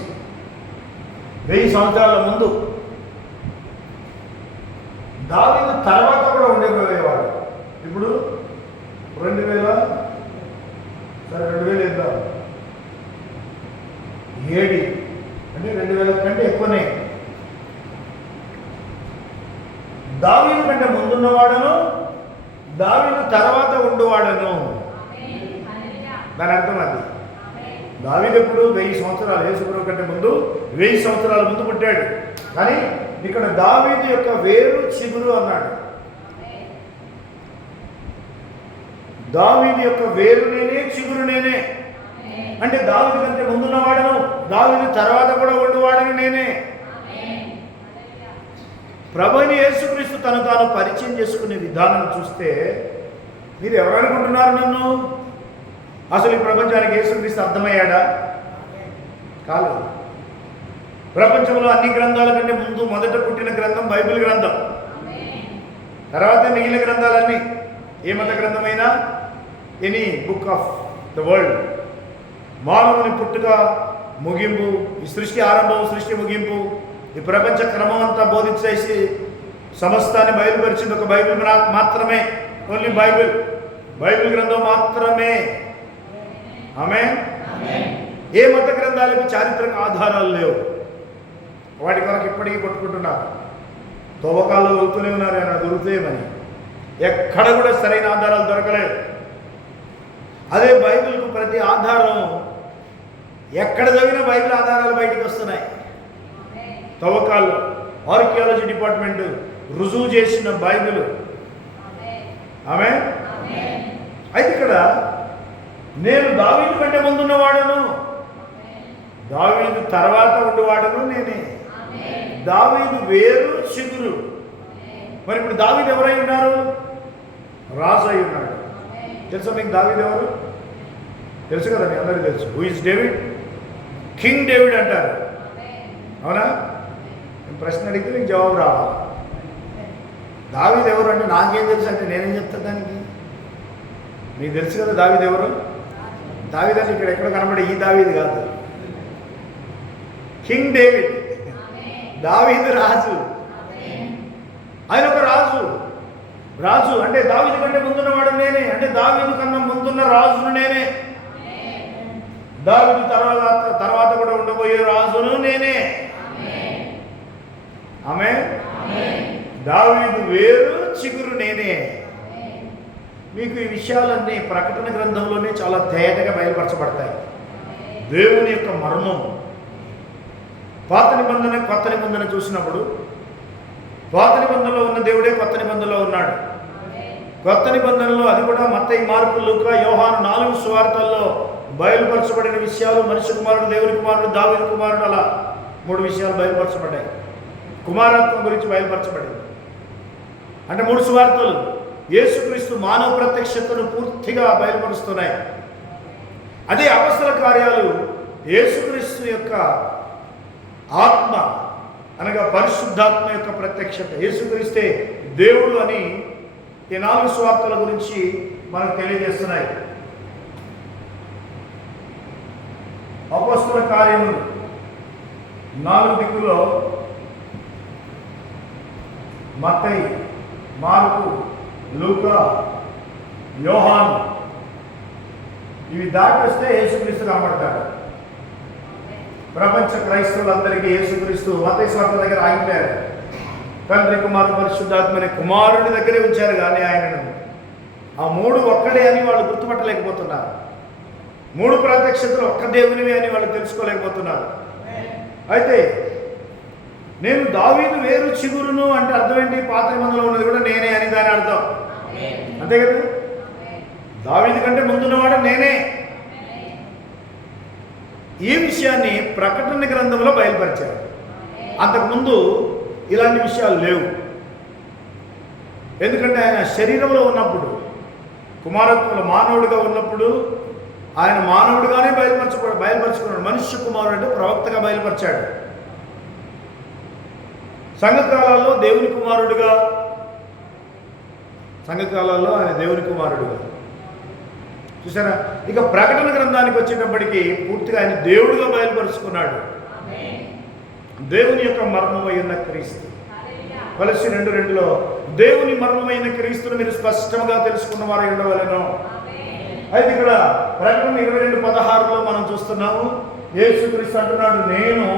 1000 సంవత్సరాల ముందు. దావీదు తర్వాత కూడా ఉండేవాడు. ఇప్పుడు 2000 వేద్దాం, ఏడి అంటే 2000 కంటే ఎక్కువనే. దావీదు కంటే ముందున్నవాడను, దావీదు తర్వాత ఉండువాడను. దాని అర్థం అది. దావీదు ఎప్పుడు 1000 సంవత్సరాలు, యేసుప్రభు కంటే ముందు 1000 సంవత్సరాల ముందు పుట్టాడు. కానీ ఇక్కడ దావీదు యొక్క వేరు చిగురు అన్నాడు. దావీదు యొక్క వేరు నేనే, చిగురు నేనే. అంటే దావీదు కంటే ముందున్నవాడను, దావీదు తర్వాత కూడా ఉండువాడను నేనే. ప్రభువైన యేసుక్రీస్తు తను తాను పరిచయం చేసుకునే విధానం చూస్తే మీరు ఎవరనుకుంటున్నారు నన్ను? అసలు ఈ ప్రపంచానికి యేసుక్రీస్తు అర్థమయ్యాడా? కాలేదు. ప్రపంచంలో అన్ని గ్రంథాల కంటే ముందు మొదట పుట్టిన గ్రంథం బైబిల్ గ్రంథం, తర్వాత మిగిలిన గ్రంథాలన్నీ. ఏ మత గ్రంథమైనా, any book of the world. మానవుని పుట్టుక, ముగింపు, ఈ సృష్టి ఆరంభం, సృష్టి ముగింపు, ఈ ప్రపంచ క్రమం అంతా బోధించేసి సమస్తాన్ని బయలుపరిచింది ఒక బైబిల్ మాత్రమే. ఓన్లీ బైబిల్, బైబిల్ గ్రంథం మాత్రమే. ఆమేన్. ఏ మత గ్రంథాలకు చారిత్రక ఆధారాలు లేవు. వాటి కొరకు ఇప్పటికీ కొట్టుకుంటున్నారు, తవ్వకాల్లో వెళ్తూనే ఉన్నారు, ఆయన దొరుకుతాయేమని. ఎక్కడ కూడా సరైన ఆధారాలు దొరకలేదు. అదే బైబిల్కు ప్రతి ఆధారం, ఎక్కడ చదివినా బైబిల్ ఆధారాలు బయటికి వస్తున్నాయి. తవ్వకాల్లో ఆర్కియాలజీ డిపార్ట్మెంట్ రుజువు చేసిన బైబిల్. ఆమేన్. అయితే ఇక్కడ నేను దావీదు కంటే ముందున్నవాడను, దావీదు తర్వాత ఉండేవాడను నేనే. దావీదు వేరు, చిగురు. మరి ఇప్పుడు దావీదు ఎవరై ఉన్నారు? రాజు అయి ఉన్నాడు. తెలుసా మీకు దావీదు ఎవరు? తెలుసు కదా, మీ అందరికీ తెలుసు. Who is David? King David అంటారు, అవునా? ప్రశ్న అడిగితే నీకు జవాబు రావాలి. దావీదు ఎవరు అంటే నాకేం తెలుసు అంటే నేనేం చెప్తాను దానికి? మీకు తెలుసు కదా దావీదు ఎవరు. దావీదు అంటే ఇక్కడ ఎక్కడ కనబడే ఈ దావీదు కాదు, కింగ్ డేవిడ్. దావీదు రాజు, ఆయన ఒక రాజు. రాజు అంటే దావీదు కంటే ముందున్నవాడు నేనే, అంటే దావీదు కన్నా ముందున్న రాజును నేనే. దావీదు తర్వాత కూడా ఉండబోయే రాజును నేనే. ఆమేన్. దావీదు వేరు, చిగురు నేనే. మీకు ఈ విషయాలన్నీ ప్రకటన గ్రంథంలోనే చాలా తేటగా బయలుపరచబడతాయి. దేవుని యొక్క మర్మం. పాత నిబంధన, కొత్త నిబంధన చూసినప్పుడు పాత నిబంధనలో ఉన్న దేవుడే కొత్త నిబంధనలో ఉన్నాడు. కొత్త నిబంధనలో అది కూడా మత్తయి, మార్కు, లూకా, యోహాను 4 సువార్తల్లో బయలుపరచబడిన విషయాలు, మనిషి కుమారుడు, దేవుని కుమారుడు, దావీదు కుమారుడు, అలా 3 విషయాలు బయలుపరచబడ్డాయి. కుమారత్వం గురించి బయలుపరచబడింది. అంటే 3 సువార్తలు యేసుక్రీస్తు మానవ ప్రత్యక్షతను పూర్తిగా బయలుపరుస్తున్నాయి. అదే అపొస్తల కార్యాలు యేసుక్రీస్తు యొక్క ఆత్మ అనగా పరిశుద్ధాత్మ యొక్క ప్రత్యక్షత. యేసుక్రీస్తే దేవుడు అని ఈ 4 సువార్తల గురించి మనకు తెలియజేస్తున్నాయి. అపొస్తల కార్యములు 4 దిక్కుల్లో మత్తయి, మార్కు, లూకా, యోహాను ఇవి దాటి వస్తే యేసుక్రీస్తు కనబడతాడు. ప్రపంచ క్రైస్తవులందరికీ యేసుక్రీస్తు మత్తయి సువార్త దగ్గర ఆగిపోయారు. తండ్రి, కుమారుడు, పరిశుద్ధాత్మని కుమారుని దగ్గరే ఉంచారు, కానీ ఆయనను ఆ 3 ఒక్కడే అని వాళ్ళు గుర్తుపట్టలేకపోతున్నారు. 3 ప్రత్యక్షతలు ఒక్క దేవునివి అని వాళ్ళు తెలుసుకోలేకపోతున్నారు. అయితే నేను దావీదు వేరు, చిగురును అంటే అర్థం ఏంటి? పాత నిబంధనలో ఉన్నది కూడా నేనే అని దాని అర్థం. అంతే కదా, దావీదు కంటే ముందున్నవాడు నేనే. ఈ విషయాన్ని ప్రకటన గ్రంథంలో బయలుపరిచారు. అంతకుముందు ఇలాంటి విషయాలు లేవు. ఎందుకంటే ఆయన శరీరంలో ఉన్నప్పుడు, కుమారత్వంలో మానవుడిగా ఉన్నప్పుడు ఆయన మానవుడిగానే బయలుపరచుకున్నాడు. మనుష్య కుమారుడు అంటే ప్రవక్తగా బయలుపరిచాడు. సంఘకాలాల్లో దేవుని కుమారుడుగా, సంఘకాలాల్లో ఆయన దేవుని కుమారుడుగా చూసారా. ఇక ప్రకటన గ్రంథానికి వచ్చేటప్పటికి పూర్తిగా ఆయన దేవుడుగా బయలుపరుచుకున్నాడు. దేవుని యొక్క మర్మమై ఉన్న క్రీస్తు. కొలస్సీ 2:2లో దేవుని మర్మమైన క్రీస్తును మీరు స్పష్టంగా తెలుసుకున్న వారు ఉండవలెను. అయితే ఇక్కడ ప్రకటన 22:16లో మనం చూస్తున్నాము, యేసుక్రీస్తు అంటున్నాడు, నేను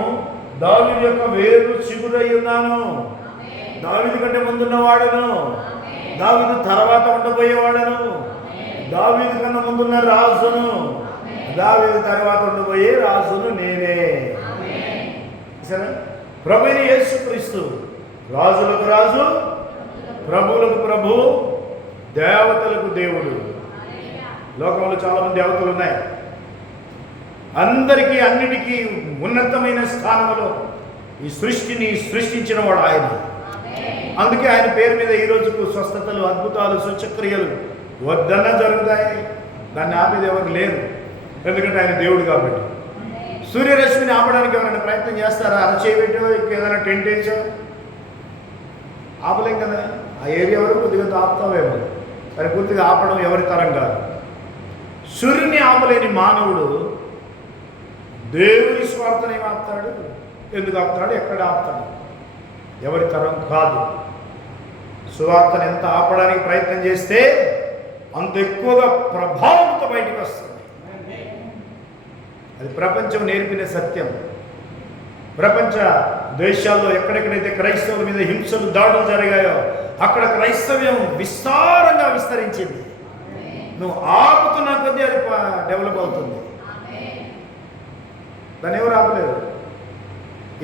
దావీదు యొక్క వేరు చిగురై ఉన్నాను. దావీదు కంటే ముందున్నవాడను, దావీదు తర్వాత ఉండబోయేవాడను, దావీదు కన్నా ముందున్న రాజును, దావీదు తర్వాత ఉండబోయే రాజును నేనే. సరే, ప్రభువైన యేసుక్రీస్తు రాజులకు రాజు, ప్రభువులకు ప్రభు, దేవతలకు దేవుడు. లోకంలో చాలామంది దేవతలు ఉన్నాయి. అందరికీ అన్నిటికీ ఉన్నతమైన స్థానంలో ఈ సృష్టిని సృష్టించిన వాడు ఆయన. అందుకే ఆయన పేరు మీద ఈ రోజుకు స్వస్థతలు, అద్భుతాలు, సూచక్రియలు వద్దన్నా జరుగుతాయి. దాన్ని ఆపేది ఎవరు లేరు, ఎందుకంటే ఆయన దేవుడు కాబట్టి. సూర్యరశ్మిని ఆపడానికి ఎవరైనా ప్రయత్నం చేస్తారా? అరచేయి పెట్టో ఏదైనా టెంట్ వేసో ఆపలేం కదా. ఆ ఏరియా వరకు కొద్దిగా ఆపుతావేమో, మరి పూర్తిగా ఆపడం ఎవరి తరం కాదు. సూర్యుని ఆపలేని మానవుడు దేవుని స్వార్థను ఏమి ఆపుతాడు? ఎందుకు ఆపుతాడు? ఎక్కడ ఆపుతాడు? ఎవరి తరం కాదు. సువార్తను ఎంత ఆపడానికి ప్రయత్నం చేస్తే అంత ఎక్కువగా ప్రభావంతో బయటికి వస్తుంది. అది ప్రపంచం నేర్పిన సత్యం. ప్రపంచ దేశాల్లో ఎక్కడెక్కడైతే క్రైస్తవుల మీద హింసలు, దాడులు జరిగాయో అక్కడ క్రైస్తవ్యం విస్తారంగా విస్తరించింది. నువ్వు ఆపుతున్న కొద్దీ అది డెవలప్ అవుతుంది. దాన్ని ఎవరు ఆపలేదు.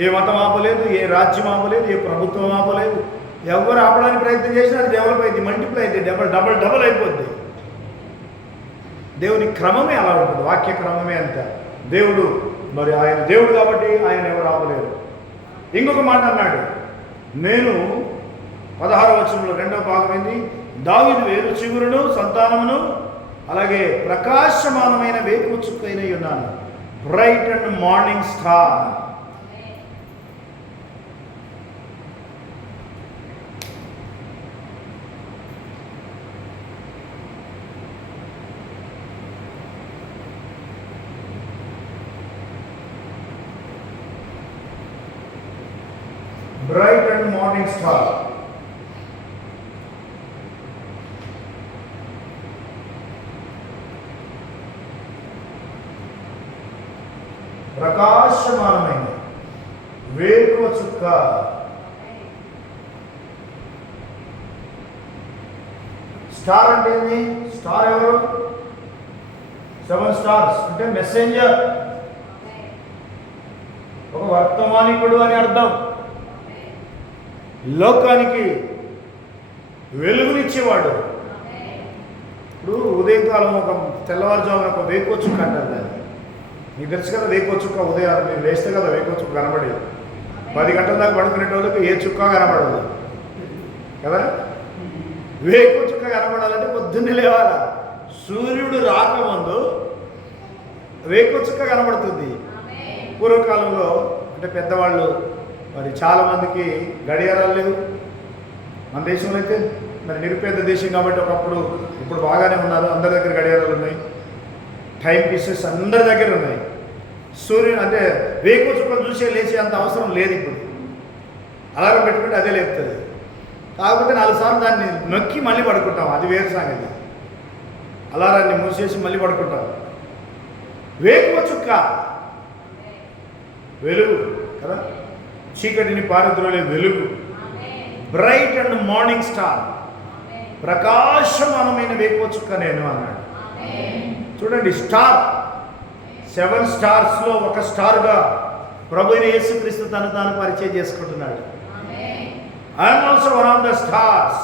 ఏ మతం ఆపలేదు, ఏ రాజ్యం ఆపలేదు, ఏ ప్రభుత్వం ఆపలేదు. ఎవరు ఆపడానికి ప్రయత్నం చేసినా అది డెవలప్ అయింది, మల్టిప్లై అయింది, డబల్ అయిపోద్ది. దేవుని క్రమమే అలా ఉంటుంది, వాక్య క్రమమే అంత. దేవుడు మరి ఆయన దేవుడు కాబట్టి ఆయన ఎవరు ఆపలేరు. ఇంకొక మాట అన్నాడు, నేను 16వ వచనంలో 2వ భాగమైంది, దావీదు వేరు చిగురును సంతానమును అలాగే ప్రకాశమానమైన వేకువ చుక్కైన ఉన్నాను, bright and morning star. Bright and morning star. ప్రకాశమానమైన వేకువ చుక్క. స్టార్ అంటే ఏంది? స్టార్ ఎవరు? 7 స్టార్స్ అంటే మెసెంజర్, ఒక వర్తమానికుడు అని అర్థం. లోకానికి వెలుగునిచ్చేవాడు. ఇప్పుడు ఉదయకాలం ఒక తెల్లవారుజామున ఒక వేకువ చుక్క అంటారు దాన్ని. మీకు తెలుసు కదా, వేకువ చుక్క ఉదయం మీరు లేస్తే కదా వేకువ చుక్క కనబడేది. 10 గంటల దాకా పడుకునే వాళ్ళకి ఏ చుక్క కనబడదు కదా. వేకువ చుక్క కనబడాలంటే పొద్దున్నే లేవాలా. సూర్యుడు రాకముందు వేకువ చుక్క కనబడుతుంది. పూర్వకాలంలో అంటే పెద్దవాళ్ళు మరి చాలామందికి గడియారాలు లేవు. మన దేశంలో అయితే మరి నిరుపేద దేశం కాబట్టి ఒకప్పుడు, ఇప్పుడు బాగానే ఉన్నారు, అందరి దగ్గర గడియారాలు ఉన్నాయి, టైం పీసెస్ అందరి దగ్గర ఉన్నాయి. సూర్యుడు అంటే వేకువ చుక్కలు చూసే లేచే అంత అవసరం లేదు. ఇప్పుడు అలారం పెట్టుకుంటే అదే లేపుతుంది. కాకపోతే 4 సార్లు దాన్ని నొక్కి మళ్ళీ పడుకుంటాం, అది వేరు సంగతి. అలారాన్ని మూసేసి మళ్ళీ పడుకుంటాం. వేకువ చుక్క వెలుగు కదా, చీకటిని పారద్రోలే వెలుగు. బ్రైట్ అండ్ మార్నింగ్ స్టార్, ప్రకాశమానమైన వేకువ చుక్క నేను అన్నాడు. చూడండి, స్టార్ 7 స్టార్స్లో ఒక స్టార్గా ప్రభు అయిన యేసుక్రీస్తు తను తాను పరిచయం చేసుకుంటున్నాడు. I'm also one of the stars,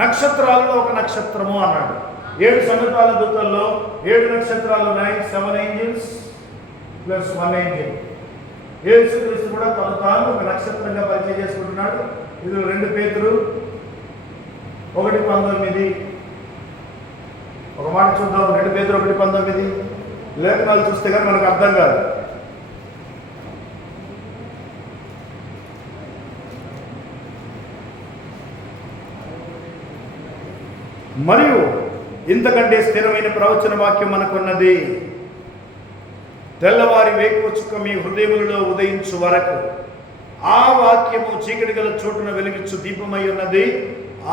నక్షత్రాలలో ఒక నక్షత్రము అన్నాడు. 7 సంగీతాల దూతల్లో 7 నక్షత్రాలు ఉన్నాయి, 7 ఏంజల్స్ ప్లస్ 1 ఏంజల్. యేసుక్రీస్తు కూడా తను తాను ఒక నక్షత్రంగా పరిచయం చేసుకుంటున్నాడు. ఇది 2 పేతురు 1:19. ఒక మాట చూద్దాం, 2 పేతురు 1:19 లేఖనాలు చూస్తే కానీ మనకు అర్థం కాదు. మరియు ఇంతకంటే స్థిరమైన ప్రవచన వాక్యం మనకున్నది. తెల్లవారి వేకువ చుక్క మీ హృదయములలో ఉదయించు వరకు ఆ వాక్యము చీకటి గల చోటున వెలిగించు దీపమై ఉన్నది.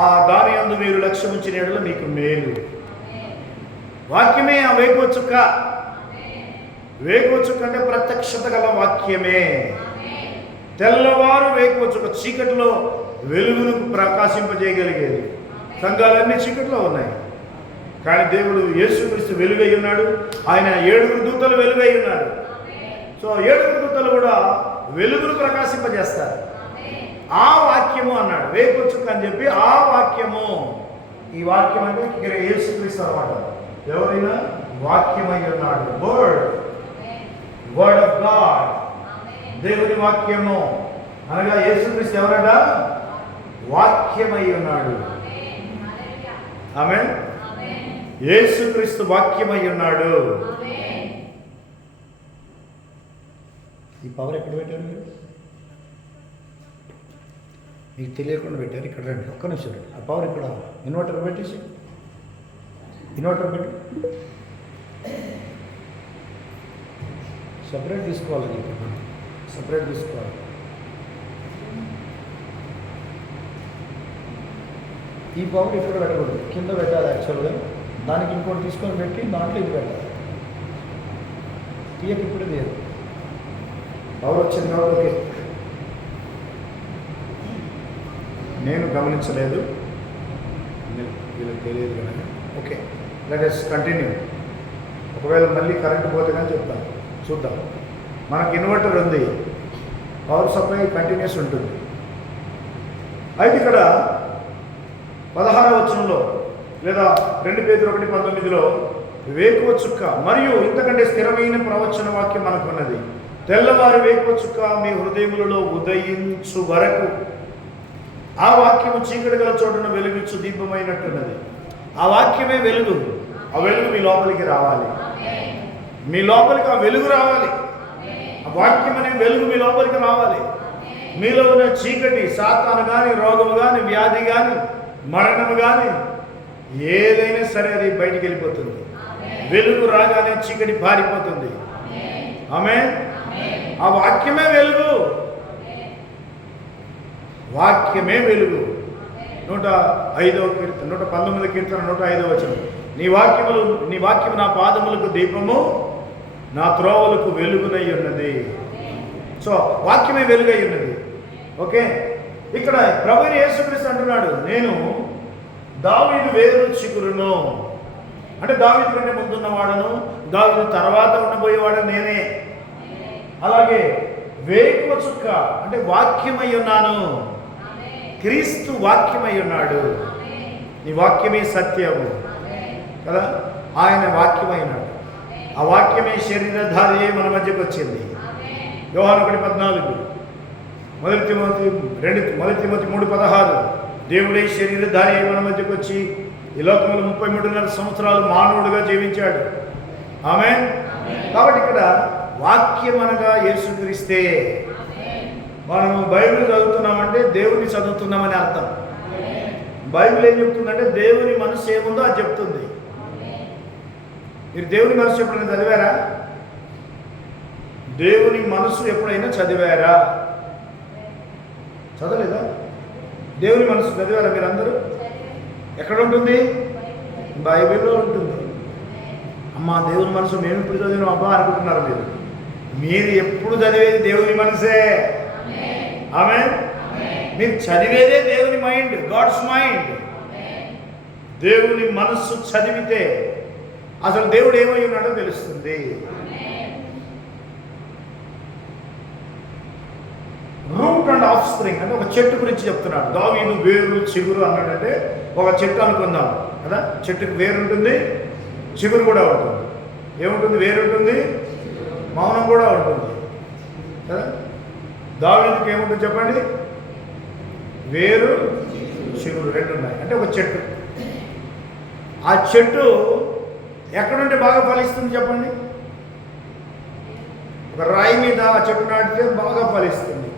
ఆ దాని యందు మీరు లక్ష్యం ఉంచిన యెడల మీకు మేలు. వాక్యమే ఆ వేకువ చుక్క. వేకువ చుక్క అంటే ప్రత్యక్షత గల వాక్యమే. తెల్లవారు వేకువ చుక్క చీకటిలో వెలుగును ప్రకాశింపజేయగలిగేది. సంఘాలన్నీ చీకటిలో ఉన్నాయి, కానీ దేవుడు యేసుక్రీస్తు వెలుగై ఉన్నాడు. ఆయన 7 దూతలు వెలుగై ఉన్నాడు. సో 7 దూతలు కూడా వెలుగును ప్రకాశింపజేస్తారు. ఆ వాక్యము అన్నాడు, వేకువ చుక్క అని చెప్పి ఆ వాక్యము. ఈ వాక్యం అంటే ఇక్కడ యేసుక్రీస్తు అన్నమాట. ఎవరైనా వాక్యమై ఉన్నాడు. వర్డ్ ఆఫ్ గాడ్, దేవుని వాక్యము అనగా యేసుక్రీస్తు ఎవరట? వాక్యమై ఉన్నాడు. ఆమేన్. యేసుక్రీస్తు వాక్యమై ఉన్నాడు. ఈ పవర్ ఎక్కడ పెట్టారు మీరు? మీకు తెలియకుండా పెట్టారు. ఇక్కడ రండి, ఒక్క నిమిషం రండి. ఆ పవర్ ఇక్కడ ఇన్వర్టర్ పెట్టేసి, ఇన్వర్టర్ పెట్టు. సపరేట్ తీసుకోవాలి, సపరేట్ తీసుకోవాలి. ఈ పవర్ ఇక్కడ పెట్టకూడదు, కింద పెట్టాలి. యాక్చువల్గా దానికి ఇంకోటి తీసుకొని పెట్టి దాంట్లో ఇది పెట్టాలి. తీయక ఇప్పుడు తీయదు. పవర్ వచ్చింది కాబట్టి ఓకే. నేను గమనించలేదు, వీళ్ళకి తెలియదు కదా. Okay, let us continue. ఒకవేళ మళ్ళీ కరెంట్ పోతే కానీ చెప్తాను, చూద్దాం. మనకు ఇన్వర్టర్ ఉంది, పవర్ సప్లై కంటిన్యూస్ ఉంటుంది. అయితే ఇక్కడ 16వ వచనంలో లేదా 2 పేతురు 1:19లో వేకువ చుక్క మరియు ఇంతకంటే స్థిరమైన ప్రవచన వాక్యం మనకున్నది. తెల్లవారి వేకువ చుక్క మీ హృదయములలో ఉదయించు వరకు ఆ వాక్యము చీకటి గల చోటున వెలుగించు దీపమైనట్టున్నది. ఆ వాక్యమే వెలుగు. ఆ వెలుగు మీ లోపలికి రావాలి. మీ లోపలికి ఆ వెలుగు రావాలి. ఆ వాక్యం అనే వెలుగు మీ లోపలికి రావాలి. మీలో ఉన్న చీకటి, సాతాను కానీ, రోగము కానీ, వ్యాధి కానీ, మరణము కానీ ఏదైనా సరే అది బయటికి వెళ్ళిపోతుంది. వెలుగు రాగానే చీకటి పారిపోతుంది. ఆమేన్. ఆ వాక్యమే వెలుగు. వాక్యమే వెలుగు. 105వ కీర్తన, 119వ కీర్తన 105వ వచనం. నీ వాక్యము నా పాదములకు దీపము, నా త్రోవలకు వెలుగునై ఉన్నది. సో వాక్యమే వెలుగై ఉన్నది. ఓకే, ఇక్కడ ప్రభువైన యేసుక్రీస్తు అంటున్నాడు, నేను దావీదు వేరు చిగురును. అంటే దావీదు కంటే ముందున్నవాడను, దావీదు తర్వాత ఉండబోయేవాడు నేనే. అలాగే వేకువ చుక్క అంటే వాక్యమై ఉన్నాను. క్రీస్తు వాక్యమై ఉన్నాడు. నీ వాక్యమే సత్యము కదా. ఆయన వాక్యమై ఉన్నాడు. ఆ వాక్యమే శరీరధారి అయి మన మధ్యకు వచ్చింది. యోహాను 1:14, మొదటి తిమోతి 3:16 దేవుడే శరీరధారి అయి మన మధ్యకు వచ్చి ఈ లోకంలో 33.5 సంవత్సరాలు మానవుడిగా జీవించాడు. ఆమేన్. కాబట్టి ఇక్కడ వాక్యం అనగా యేసుక్రీస్తే. మనము బైబిల్ చదువుతున్నామంటే దేవుని చదువుతున్నామని అర్థం. బైబిల్ ఏం చెప్తుందంటే దేవుని మనసు ఏముందో అది చెప్తుంది. మీరు దేవుని మనసు ఎప్పుడైనా చదివారా? దేవుని మనసు ఎప్పుడైనా చదివారా? చదవలేదా? దేవుని మనసు చదివారా మీరందరూ? ఎక్కడ ఉంటుంది? బైబిల్లో ఉంటుంది. అమ్మా దేవుని మనసు మేము ఇప్పుడు చదివిన అబ్బా అనుకుంటున్నారు మీరు. మీరు ఎప్పుడు చదివేది దేవుని మనసే. ఆమేన్. మీరు చదివేదే దేవుని మైండ్, గాడ్స్ మైండ్. దేవుని మనస్సు చదివితే అసలు దేవుడు ఏమై ఉన్నాడో తెలుస్తుంది. రూట్ అండ్ ఆఫ్ స్ప్రింగ్ అంటే ఒక చెట్టు గురించి చెప్తున్నాడు. దావీదు వేరు చిగురు అన్నాడంటే ఒక చెట్టు అనుకుందాం కదా. చెట్టుకి వేరు ఉంటుంది, చిగురు కూడా ఉంటుంది. ఏముంటుంది? వేరు ఉంటుంది, మౌనం కూడా ఉంటుంది కదా. దావీదుకి ఏముంటుంది చెప్పండి? వేరు, చిగురు రెండు ఉన్నాయి. అంటే ఒక చెట్టు. ఆ చెట్టు ఎక్కడుంటే బాగా ఫలిస్తుంది చెప్పండి? ఒక రాయి మీద ఆ చెట్టు నాటితే బాగా ఫలిస్తుంది,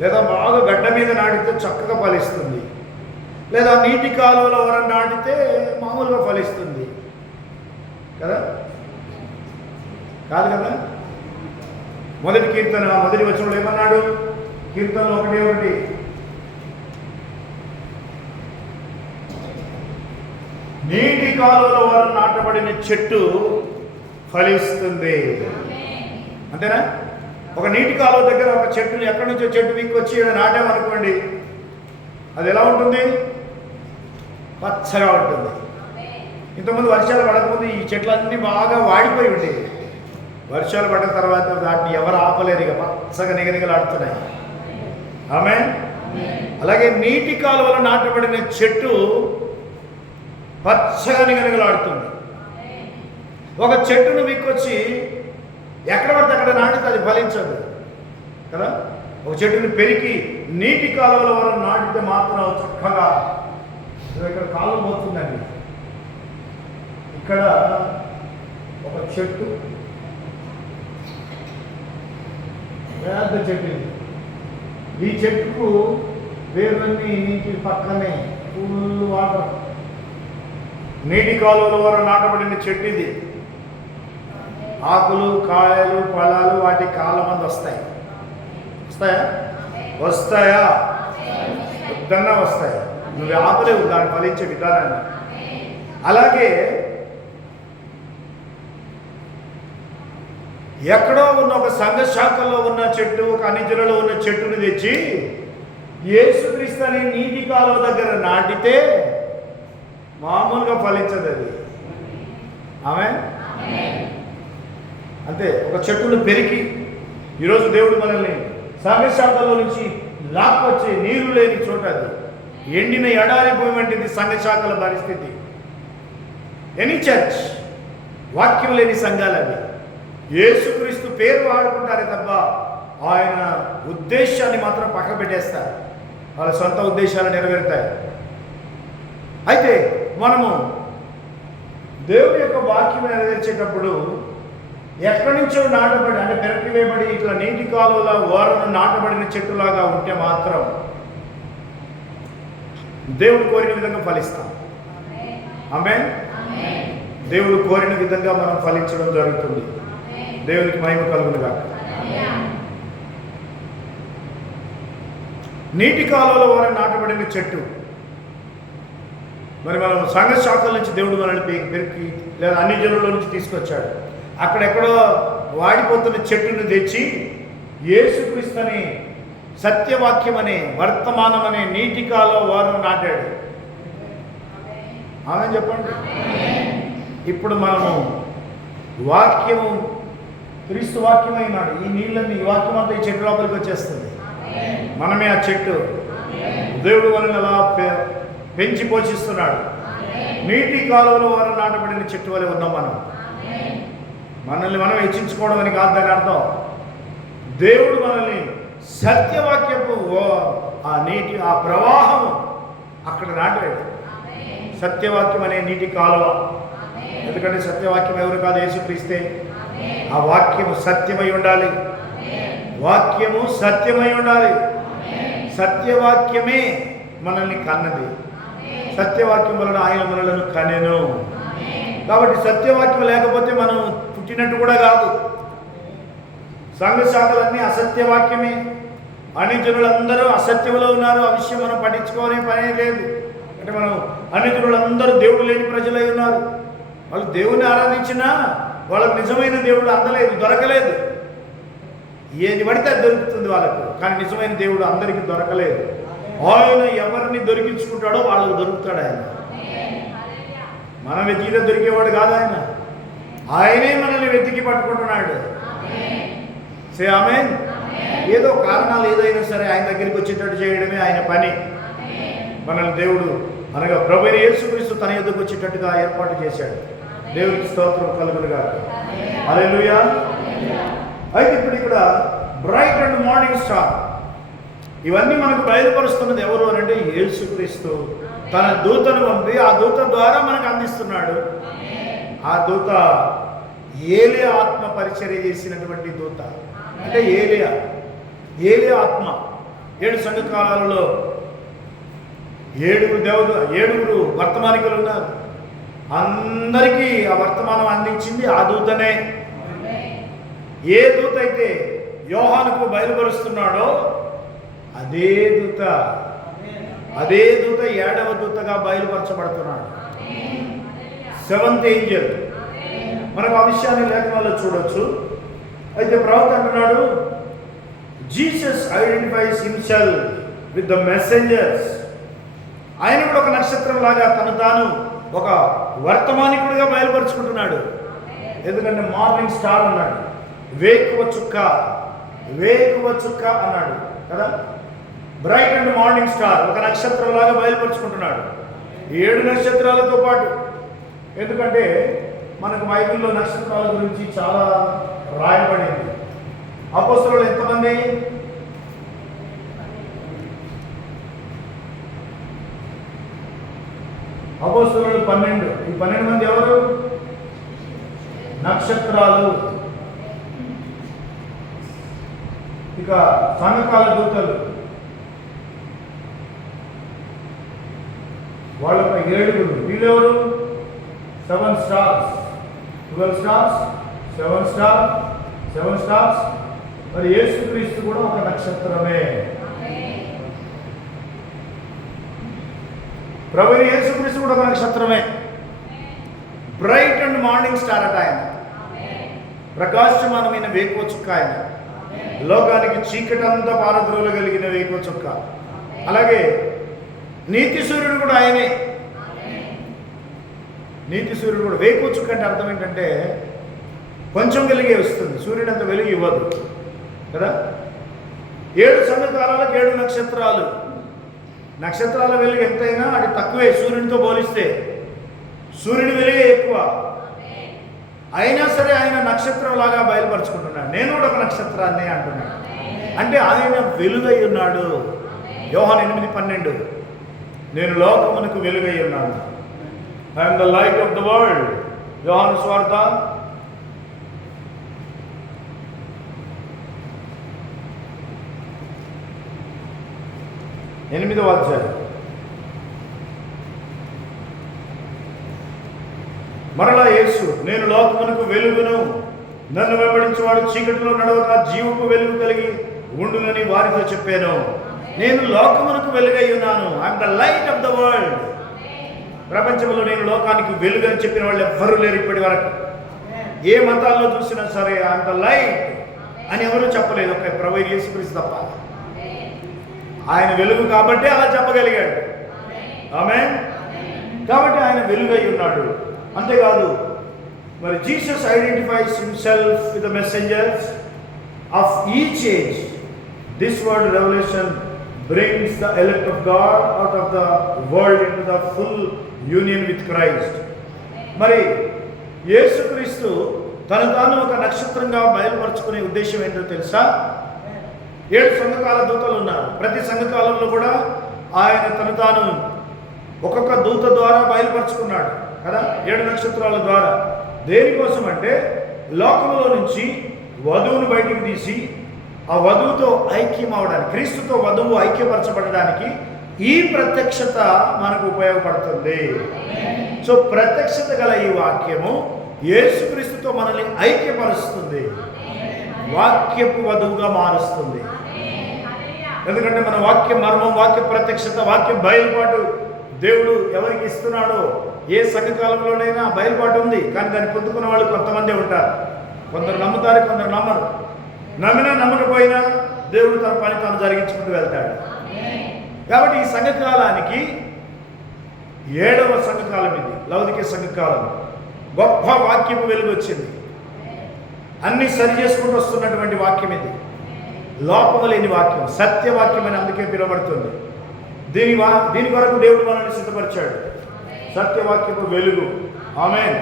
లేదా బాగా గడ్డ మీద నాటితే చక్కగా ఫలిస్తుంది. లేదా నీటి కాలువలో వరం నాటితే మామూలుగా ఫలిస్తుంది కదా? కాదు కదా? మొదటి కీర్తన మొదటి వచనంలో ఏమన్నాడు? కీర్తనలో 1:1, నీటి కాలువలో వరం నాటబడిన చెట్టు ఫలిస్తుంది. అంతేనా? ఒక నీటి కాలువ దగ్గర ఒక చెట్టుని ఎక్కడి నుంచో చెట్టు వీక్కొచ్చి నాటామనుకోండి, అది ఎలా ఉంటుంది? పచ్చగా ఉంటుంది. ఇంతకుముందు వర్షాలు పడకముందు ఈ చెట్లన్నీ బాగా వాడిపోయి ఉండేవి. వర్షాలు పడిన తర్వాత వాటిని ఎవరు ఆపలేరు, ఇక పచ్చగా నిగనిగలాడుతున్నాయి. ఆమె అలాగే నీటి కాలువలో నాటబడిన చెట్టు పచ్చగా నిగనిగలాడుతుంది. ఒక చెట్టును వీక్కొచ్చి ఎక్కడ పడితే అక్కడ నాటితే అది ఫలించదు కదా? ఒక చెట్టుని పెరికి నీటి కాలువలో వరం నాటితే మాత్రం చక్కగా, ఇక్కడ కాలువ పోతుందండి, ఇక్కడ ఒక చెట్టు, పెద్ద చెట్టు, ఈ చెట్టుకు వేర్లన్నీ నీటి పక్కనే ఫుల్ వాటర్, నీటి కాలువల వరం నాటబడిన చెట్టు ఇది. ఆకులు, కాయలు, ఫలాలు వాటి కాలమంది వస్తాయి. వస్తాయా? వస్తాయా? వద్దన్నా వస్తాయి. నువ్వు ఆపలేవు దాన్ని ఫలించే విధానాన్ని. అలాగే ఎక్కడో ఉన్న ఒక సంఘ శాఖల్లో ఉన్న చెట్టు, ఒక అన్యజనులలో ఉన్న చెట్టుని తెచ్చి యేసుక్రీస్తు అనే నీటి కాలువ దగ్గర నాటితే మామూలుగా ఫలించదు అది. ఆమె అంతే. ఒక చెట్టును పెరికి ఈరోజు దేవుడు మనల్ని సంఘ శాఖలో నుంచి లాక్కొచ్చి నీరు లేని చోట, అది ఎండిన ఎడారి భూమి వంటిది సంఘ శాఖల పరిస్థితి. ఎనీ చర్చ్, వాక్యం లేని సంఘాలు అవి. యేసుక్రీస్తు పేరు వాడుకుంటారే తప్ప ఆయన ఉద్దేశాన్ని మాత్రం పక్క పెట్టేస్తారు. వాళ్ళ సొంత ఉద్దేశాలు నెరవేరుతాయి. అయితే మనము దేవుని యొక్క వాక్యం నెరవేర్చేటప్పుడు ఎక్కడి నుంచో నాటబడి, అంటే పెరటి వేయబడి ఇట్లా నీటి కాలువల ఓరను నాటబడిన చెట్టులాగా ఉంటే మాత్రం దేవుడు కోరిన విధంగా ఫలిస్తాం. ఆమేన్. దేవుడు కోరిన విధంగా మనం ఫలించడం జరుగుతుంది. దేవునికి మహిమ కలుగును గాక. నీటి కాలువల ఓర నాటబడిన చెట్టు, మరి మనం సంఘ శాఖల నుంచి దేవుడు మనల్ని పెరికి లేదా అన్ని జనుల నుంచి తీసుకొచ్చాడు. అక్కడెక్కడో వాడిపోతున్న చెట్టును తెచ్చి యేసుక్రీస్తు అనే సత్యవాక్యం అనే వర్తమానం అనే నీటి కాలువ ఓరను నాటాడు. ఆమె చెప్పండి. ఇప్పుడు మనము వాక్యము, క్రీస్తు వాక్యం అయినాడు. ఈ నీళ్ళని, ఈ వాక్యం అంతా ఈ చెట్టు లోపలికి వచ్చేస్తుంది. మనమే ఆ చెట్టు. దేవుడు మనల్ని అలా పెంచి పోషిస్తున్నాడు. నీటి కాలువలో వారు నాటబడిన చెట్టు వలె ఉన్నాం మనం. మనల్ని మనం హెచ్చించుకోవడం అని కాదు దాని అర్థం. దేవుడు మనల్ని సత్యవాక్యపు ఆ నీటి, ఆ ప్రవాహము అక్కడ నాటాడు. సత్యవాక్యం అనే నీటి కాలువ. ఎందుకంటే సత్యవాక్యం ఎవరు కాదు, యేసుక్రీస్తే. ఆ వాక్యము సత్యమై ఉండాలి. వాక్యము సత్యమై ఉండాలి. సత్యవాక్యమే మనల్ని కన్నది. సత్యవాక్యం వలన ఆయన మనలను కనెను. కాబట్టి సత్యవాక్యం లేకపోతే మనం పుట్టినట్టు కూడా కాదు. సంఘ శాఖలన్నీ అసత్యవాక్యమే. అన్ని జనులందరూ అసత్యంలో ఉన్నారు. ఆ విషయం మనం పట్టించుకోనే పనే లేదు. అంటే మనం అన్ని జనులందరూ దేవుడు లేని ప్రజలై ఉన్నారు. వాళ్ళు దేవుని ఆరాధించినా వాళ్ళకు నిజమైన దేవుడు అందలేదు, దొరకలేదు. ఏది పడితే అది దొరుకుతుంది వాళ్ళకు, కానీ నిజమైన దేవుడు అందరికీ దొరకలేదు. ఆయన ఎవరిని దొరికించుకుంటాడో వాళ్ళకు దొరుకుతాడు ఆయన. మనం వెతికితే దొరికేవాడు కాదు ఆయన. ఆయనే మనల్ని వెతికి పట్టుకుంటున్నాడు. సే ఆమేన్. ఏదో కారణాలు ఏదైనా సరే ఆయన దగ్గరికి వచ్చేటట్టు చేయడమే ఆయన పని. మనల్ని దేవుడు అనగా ప్రభువైన యేసుక్రీస్తు తన యొద్దకు వచ్చేటట్టుగా ఏర్పాటు చేశాడు. దేవునికి స్తోత్రం కలుగును గాక. హల్లెలూయా. అయితే ఇప్పుడు ఇక్కడ బ్రైట్ అండ్ మార్నింగ్ స్టార్, ఇవన్నీ మనకు బయలుపరుస్తున్నది ఎవరు అని అంటే యేసుక్రీస్తు. తన దూతను పంపి ఆ దూత ద్వారా మనకు అందిస్తున్నాడు. ఆ దూత ఏలియా ఆత్మ పరిచర్య చేసినటువంటి దూత. అంటే ఏలియా ఆత్మ 7 సంఘకాలాలలో ఏడుగురు వర్తమానికులు ఉన్నారు. అందరికీ ఆ వర్తమానం అందించింది ఆ దూతనే. ఏ దూత అయితే యోహానుకు బయలుపరుస్తున్నాడో అదే దూత 7వ దూతగా బయలుపరచబడుతున్నాడు. 7th Angel. మనకు ఆ విషయాన్ని లేఖనాల్లో చూడొచ్చు. అయితే ప్రవక్త అంటున్నాడు, Jesus identifies himself with the messengers. ఆయన కూడా ఒక నక్షత్రం లాగా తాను ఒక వర్తమానికుడిగా బయలుపరుచుకుంటున్నాడు. ఎందుకంటే మార్నింగ్ స్టార్ అన్నాడు, వేకువ చుక్క అన్నాడు కదా. బ్రైట్ అండ్ మార్నింగ్ స్టార్, ఒక నక్షత్రం లాగా బయలుపరుచుకుంటున్నాడు 7 నక్షత్రాలతో పాటు. ఎందుకంటే మనకు బైబిల్లో నక్షత్రాల గురించి చాలా రాయబడింది. అపోస్తలులు ఎంతమంది? అపోస్తలులు 12. ఈ 12 మంది ఎవరు? నక్షత్రాలు. ఇక సంఘకాల దూతలు, వాళ్ళొక 7. వీళ్ళెవరు? 7 స్టార్స్, 12 స్టార్స్, 7 స్టార్స్. మరి యేసుక్రీస్తు కూడా ఒక నక్షత్రమే. ప్రభువు యేసుక్రీస్తు కూడా ఒక నక్షత్రమే. బ్రైట్ అండ్ మార్నింగ్ స్టార్ అట ఆయన. ప్రకాశమానమైన వేకువ చుక్క ఆయన. లోకానికి చీకటంతా పారద్రోలగలిగిన వేకువ చుక్క. అలాగే నీతి సూర్యుడు కూడా ఆయనే. నీతి సూర్యుడు కూడా వేకువ చుక్క అంటే అర్థం ఏంటంటే కొంచెం వెలుగే వస్తుంది, సూర్యుడు అంత వెలుగు ఇవ్వదు కదా. 7 సంఘకాలాలకు 7 నక్షత్రాలు. నక్షత్రాల వెలుగు ఎంతైనా అది తక్కువే సూర్యునితో పోలిస్తే. సూర్యుని వెలుగే ఎక్కువ. అయినా సరే ఆయన నక్షత్రం లాగా బయలుపరుచుకుంటున్నాడు. నేను కూడా ఒక నక్షత్రాన్ని అంటున్నాడు. అంటే ఆయన వెలుగై ఉన్నాడు. యోహాను 8:12, నేను లోకమునకు వెలుగై ఉన్నాను. I'm the light of the world. యోహాను సువార్త 8వ అధ్యాయం. మరలా యేసు, నేను లోకమునకు వెలుగును, నన్ను వెంబడించేవాడు చీకటిలో నడవక జీవపు వెలుగు కలిగి ఉండునని వారితో చెప్పాను. నేను లోకమునకు వెలుగై ఉన్నాను. I'm the light of the world. ప్రపంచంలో నేను లోకానికి వెలుగు అని చెప్పిన వాళ్ళు ఎవ్వరూ లేరు ఇప్పటి వరకు. ఏ మతాల్లో చూసినా సరే ఐఎమ్ ద లైట్ అని ఎవరూ చెప్పలేదు, ఒక ప్రభువు యేసుక్రీస్తు తప్ప. ఆయన వెలుగు కాబట్టి అలా చెప్పగలిగాడు. ఆమేన్. కాబట్టి ఆయన వెలుగై ఉన్నాడు. అంతేకాదు, మరి Jesus identifies himself with the messengers of each age. This word revolution brings the elect of God out of the world into the full union with Christ. మరి యేసుక్రీస్తు తాను ఒక నక్షత్రంగా బయలుపరుచుకునే ఉద్దేశం ఏంటో తెలుసా? 7 సంఘకాల దూతలు ఉన్నారు. ప్రతి సంఘకాలంలో కూడా ఆయన తాను ఒక్కొక్క దూత ద్వారా బయలుపరుచుకున్నాడు కదా, 7 నక్షత్రాల ద్వారా. దేనికోసం అంటే లోకంలో నుంచి వధువును బయటికి తీసి ఆ వధువుతో ఐక్యం అవడానికి, క్రీస్తుతో వధువు ఐక్యపరచబడడానికి ఈ ప్రత్యక్షత మనకు ఉపయోగపడుతుంది. సో ప్రత్యక్షత గల ఈ వాక్యము యేసుక్రీస్తుతో మనల్ని ఐక్యపరుస్తుంది, వాక్యపు వధువుగా మారుస్తుంది. ఎందుకంటే మన వాక్య మర్మం, వాక్య ప్రత్యక్షత, వాక్య బయలుపాటు దేవుడు ఎవరికి ఇస్తున్నాడో, ఏ సంఘకాలంలోనైనా బయలుపాటు ఉంది. కానీ దాన్ని పొందుకున్న వాళ్ళు కొంతమంది ఉంటారు. కొందరు నమ్ముతారు, కొందరు నమ్మరు. నమ్మినా నమ్మకపోయినా దేవుడు తన పని తాను జరిగించుకుంటూ వెళ్తాడు. కాబట్టి ఈ సంఘకాలానికి 7వ సంఘకాలం ఇది, లౌకిక సంఘకాలం. గొప్ప వాక్యము వెలుగు వచ్చింది. అన్ని సరి చేసుకుంటూ వస్తున్నటువంటి వాక్యం ఇది. లోపము లేని వాక్యం, సత్యవాక్యం అని అందుకే పిలువబడుతుంది. దీని కొరకు దేవుడు మనల్ని సిద్ధపరిచాడు. సత్యవాక్యపు వెలుగు. ఆమేన్.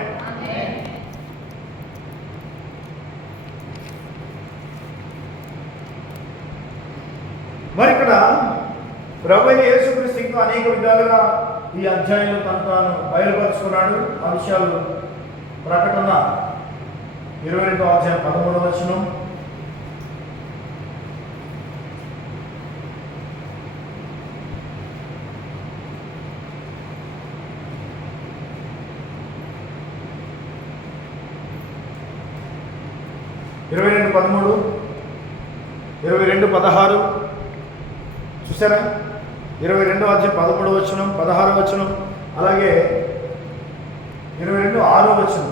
మరి ఇక్కడ ప్రభువైన యేసుక్రీస్తు ఇంకా అనేక విధాలుగా ఈ అధ్యాయంలో తాను బయలుపరుచుకున్నాడు. ఆ విషయాలు ప్రకటన 22వ అధ్యాయం 13వ వచనం. 22:13, 22:16 చూసారా? 22వ అధ్యాయం 13వ వచనం, 16వ వచనం, అలాగే 22:6 వచనం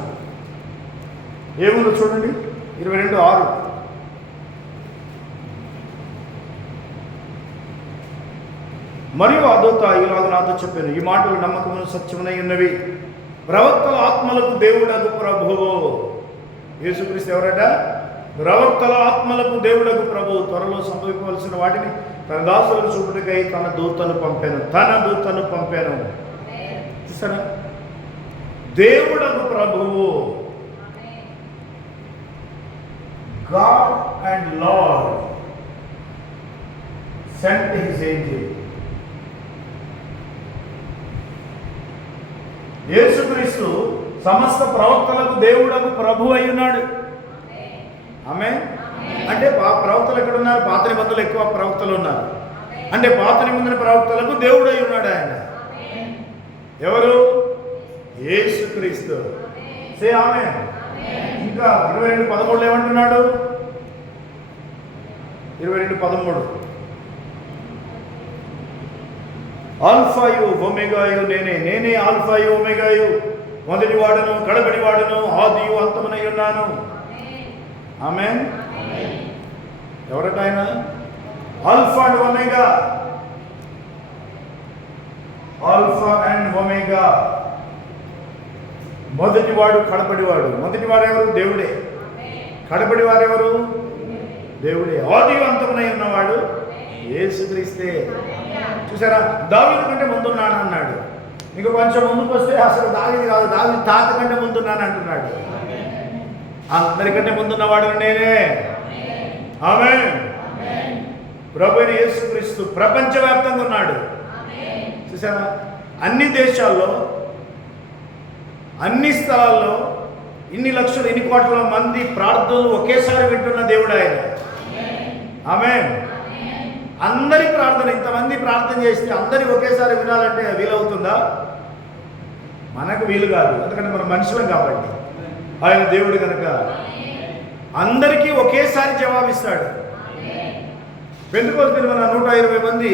ఏముందో చూడండి. 22:6 మరియు ఆ దూత ఇలాగ నాతో చెప్పాను, ఈ మాటలు నమ్మకమును సత్యమునై ఉన్నవి. ప్రవక్తల ఆత్మలకు దేవుడగు ప్రభువు. యేసుక్రీస్తు ఎవరట? ప్రవక్తల ఆత్మలకు దేవుడగు ప్రభువు త్వరలో సంభవించవలసిన వాటిని తన దాసులకు చూపుటకై తన దూతను పంపాను. చూసారా? దేవుడగు ప్రభువు, God and lord cent his Angel. యేసుక్రీస్తు సమస్త ప్రవక్తలకు దేవుడకు ప్రభు అయి ఉన్నాడు. ఆమేన్. అంటే ప్రవక్తలు ఎక్కడ ఉన్నారు? పాత నిబంధనలు ఎక్కువ ప్రవక్తలు ఉన్నారు. అంటే పాత నిబంధన ప్రవక్తలకు దేవుడు అయి ఉన్నాడు ఆయన. ఎవరు? యేసుక్రీస్తు. సే ఆమేన్. ఇంకా 22:13 ఏమంటున్నాడు? 22:13 ఆల్ఫాయు ఒమేగాయు నేనే ఆల్ఫాయు ఒమేగాయు, మొదటి వాడను కడపడి వాడను, ఆదియు అంతమునై ఉన్నాను. ఆమేన్. ఎవరట ఆయన? Alpha and omega. Alpha and omega, మొదటివాడు కడపడివాడు. మొదటివాడు ఎవరు? దేవుడే. కడపడి వారెవరు? దేవుడే. ఆదియు అంతమునై ఉన్నవాడు యేసుక్రీస్తే. చూసారా? దావీదు కంటే ముందున్నాను అన్నాడు. మీకు కొంచెం ముందుకు వస్తే అసలు దావీదు కాదు, దావీదు తాత కంటే ముందున్నాను అంటున్నాడు. అందరికంటే ముందున్నవాడు నేనే. ఆమేన్. ప్రభువైన యేసుక్రీస్తు ప్రపంచవ్యాప్తంగా ఉన్నాడు. చూసారా? అన్ని దేశాల్లో, అన్ని స్థలాల్లో ఇన్ని లక్షలు, ఇన్ని కోట్ల మంది ప్రార్థనలు ఒకేసారి వింటున్న దేవుడు ఆయన. ఆమేన్. అందరి ప్రార్థన, ఇంతమంది ప్రార్థన చేస్తే అందరి ఒకేసారి వినాలంటే వీలవుతుందా? మనకు వీలు కాదు, ఎందుకంటే మనం మనుషులం కాబట్టి. ఆయన దేవుడు కనుక అందరికీ ఒకేసారి జవాబిస్తాడు. పెంతెకోస్తు మన 120 మంది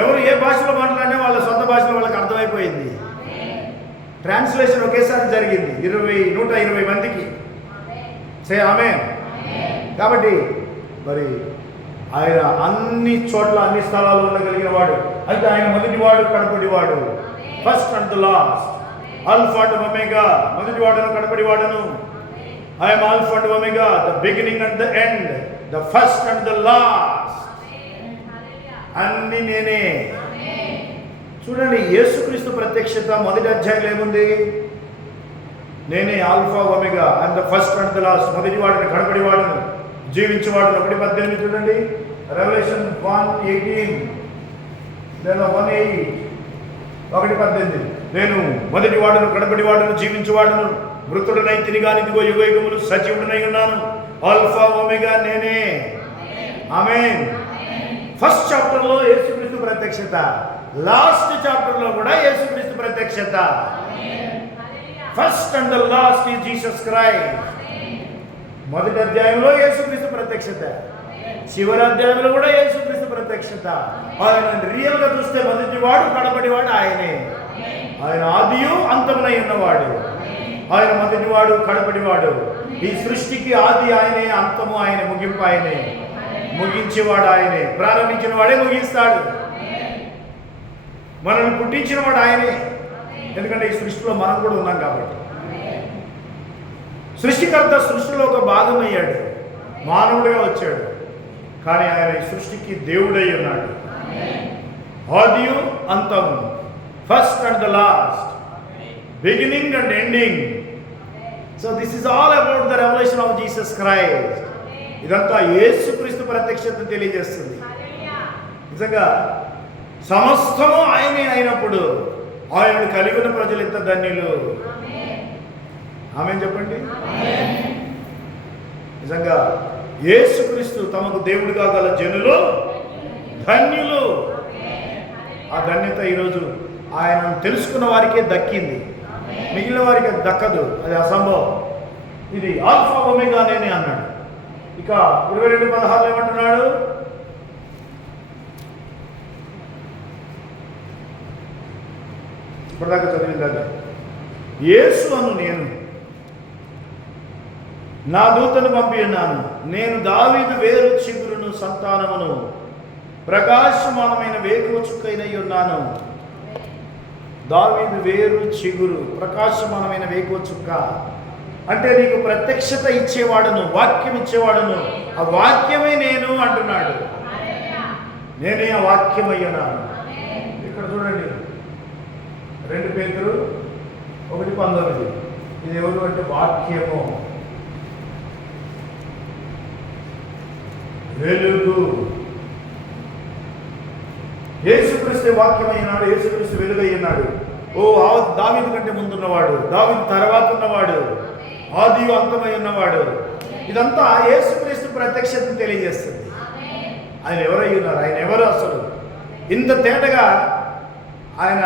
ఎవరు ఏ భాషలో మాట్లాడినా వాళ్ళ సొంత భాషలో వాళ్ళకి అర్థమైపోయింది. ట్రాన్స్లేషన్ ఒకేసారి జరిగింది 120 మందికి. సే ఆమేన్. కాబట్టి మరి ఆయన అన్ని చోట్ల, అన్ని స్థలాల్లో ఉండగలిగిన వాడు. అయితే ఆయన మొదటివాడు కడపడివాడు, first and the last, alpha and omega. మొదటివాడను కడపడివాడను. I'm alpha and omega, the beginning and the end, the first and the last. అన్ని నేనే. చూడండి, యేసుక్రీస్తు ప్రత్యక్షత మొదటి అధ్యాయంలో ఏముంది? నేనే alpha omega and the first and the last, మొదటివాడను కడపడివాడను, జీవించేవాడు. 1:18 చూడండి. రెవల్యూషన్ 1:18 లేదా 1:8, 1:18 నేను మొదటి వాడను కడపడి వాడను జీవించేవాడను, మృతుడనై తిరిగాని ఇదిగో యుగయుగములు సజీవుడనై ఉన్నాను. ఆల్ఫా ఒమేగా నేనే. ఆమేన్. ఫస్ట్ చాప్టర్లో యేసుక్రీస్తు ప్రత్యక్షత, లాస్ట్ చాప్టర్లో కూడా యేసుక్రీస్తు ప్రత్యక్షత. First and the last is Jesus Christ. మొదటి అధ్యాయంలో యేసుక్రీస్తు ప్రత్యక్షత, చివరి అధ్యాయంలో కూడా యేసుక్రీస్తు ప్రత్యక్షత. ఆయన రియల్ గా చూస్తే మొదటివాడు కడపడివాడు ఆయనే. ఆయన ఆదియు అంతమునై ఉన్నవాడు. ఆయన మొదటివాడు కడపడివాడు. ఈ సృష్టికి ఆది ఆయనే, అంతము ఆయనే, ముగింపు ఆయనే. ముగించేవాడు ఆయనే. ప్రారంభించిన వాడే ముగిస్తాడు. మనల్ని పుట్టించిన వాడు ఆయనే. ఎందుకంటే ఈ సృష్టిలో మనం కూడా ఉన్నాం కాబట్టి. సృష్టికర్త సృష్టిలో ఒక భాగమయ్యాడు, మానవుడిగా వచ్చాడు. కానీ ఆయన ఈ సృష్టికి దేవుడై ఉన్నాడు. ఆదియు అంతము, first and the last, beginning and ending. So this is all about the revolution of Jesus Christ. ఇదంతా యేసుక్రీస్తు ప్రత్యక్షత తెలియజేస్తుంది. నిజంగా సమస్తము ఆయనే అయినప్పుడు ఆయనను కలిగి ఉన్న ప్రజలు ఎంత ధన్యులు. ఆమేన్ చెప్పండి. నిజంగా యేసుక్రీస్తు తమకు దేవుడిగా గల జనులు ధన్యులు. ఆ ధన్యత ఈరోజు ఆయన తెలుసుకున్న వారికే దక్కింది, మిగిలిన వారికి దక్కదు. అది అసంభవం. ఇది ఆల్ఫా ఒమేగా నేనే అన్నాడు. ఇక 22:16 ఏమంటున్నాడు? ఇప్పటిదాకా చదివిందాక యేసు అను నేను నా దూతను పంపి ఉన్నాను. నేను దావీదు వేరు చిగురును సంతానమును ప్రకాశమానమైన వేకువ చుక్కైనై ఉన్నాను. దావీదు వేరు చిగురు, ప్రకాశమానమైన వేకువ చుక్క అంటే నీకు ప్రత్యక్షత ఇచ్చేవాడును, వాక్యం ఇచ్చేవాడును. ఆ వాక్యమే నేను అంటున్నాడు. నేనే ఆ వాక్యం అయ్యున్నాను. ఇక్కడ చూడండి 2 పేతురు 1:19. ఇది ఎవరు అంటే వాక్యము, వెలుగు. యేసుక్రీస్తు వాక్యమైనాడు, యేసుక్రీస్తు వెలుగయ్యున్నాడు. దావీదు కంటే ముందున్నవాడు, దావీదు తర్వాత ఉన్నవాడు, ఆది అంతమై ఉన్నవాడు. ఇదంతా యేసుక్రీస్తు ప్రత్యక్షతను తెలియజేస్తుంది. ఆయన ఎవరై ఉన్నారు, ఆయన ఎవరు అసలు ఇంత తేటగా ఆయన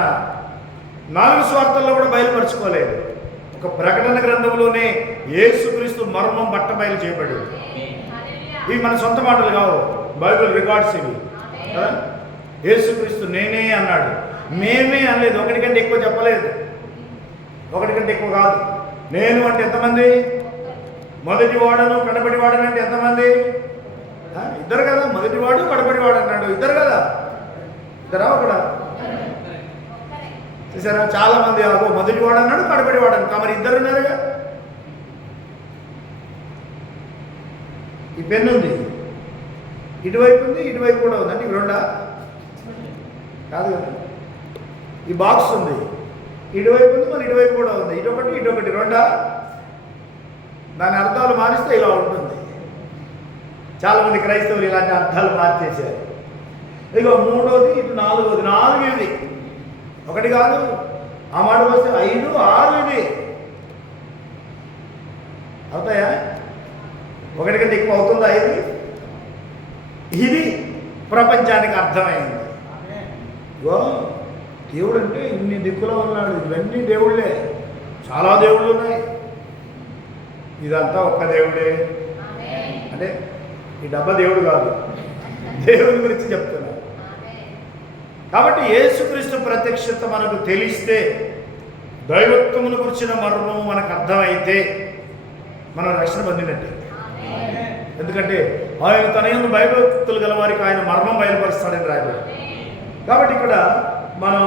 4 స్వార్థల్లో కూడా బయలుపరచుకోలేదు. ఒక ప్రకటన గ్రంథంలోనే యేసుక్రీస్తు మర్మం బట్టబయలు చేయబడింది. ఇవి మన సొంత మాటలు కావు, బైబిల్ రికార్డ్స్ ఇవి కదా. యేసుక్రీస్తు నేనే అన్నాడు, మేమే అనలేదు. ఒకటికంటే ఎక్కువ చెప్పలేదు, ఒకటికంటే ఎక్కువ కాదు. నేను అంటే ఎంతమంది? మొదటి వాడను కడపడి వాడను అంటే ఎంతమంది? ఇద్దరు కదా. మొదటివాడు కడపడివాడు అన్నాడు, ఇద్దరు కదా. ఇద్దరా ఒకడా? చూసారా, చాలా మంది మొదటివాడు అన్నాడు, కడపడివాడు అన్నాడు. మరి ఇద్దరు ఉన్నారుగా. ఈ పెన్ను ఉంది, ఇటువైపు ఉంది, ఇటువైపు కూడా ఉంది. అంటే ఇవి రెండా? కాదు కదా. ఈ బాక్స్ ఉంది, ఇటువైపు ఉంది, మరి ఇటువైపు కూడా ఉంది. ఇటొకటి ఇటొకటి రెండా? దాని అర్థాలు మారిస్తే ఇలా ఉంటుంది. చాలామంది క్రైస్తవులు ఇలాంటి అర్థాలు మార్చేశారు. ఇక 3వది, ఇటు 4వది. 4 ఇది, ఒకటి కాదు. ఆ మాట వస్తే 5, 6 ఇది అవుతాయా? ఒకటి కంటే ఎక్కువ అవుతుందా ఇది? ఇది ప్రపంచానికి అర్థమైంది. దేవుడు అంటే ఇన్ని దిక్కులో ఉన్నాడు. ఇవన్నీ దేవుళ్ళే, చాలా దేవుళ్ళు ఉన్నాయి. ఇదంతా ఒక్క దేవుడే. అంటే ఈ డబ్బా దేవుడు కాదు, దేవుని గురించి చెప్తున్నా. కాబట్టి యేసుక్రీస్తు ప్రత్యక్షత మనకు తెలిస్తే, దైవత్వమును గురించిన మర్మము మనకు అర్థమైతే మనం రక్షణ పొందినట్టే. ఎందుకంటే ఆయన తన యందు భయభక్తులు గల వారికి ఆయన మర్మం బయలుపరుస్తాడని రాయబడి. కాబట్టి ఇక్కడ మనం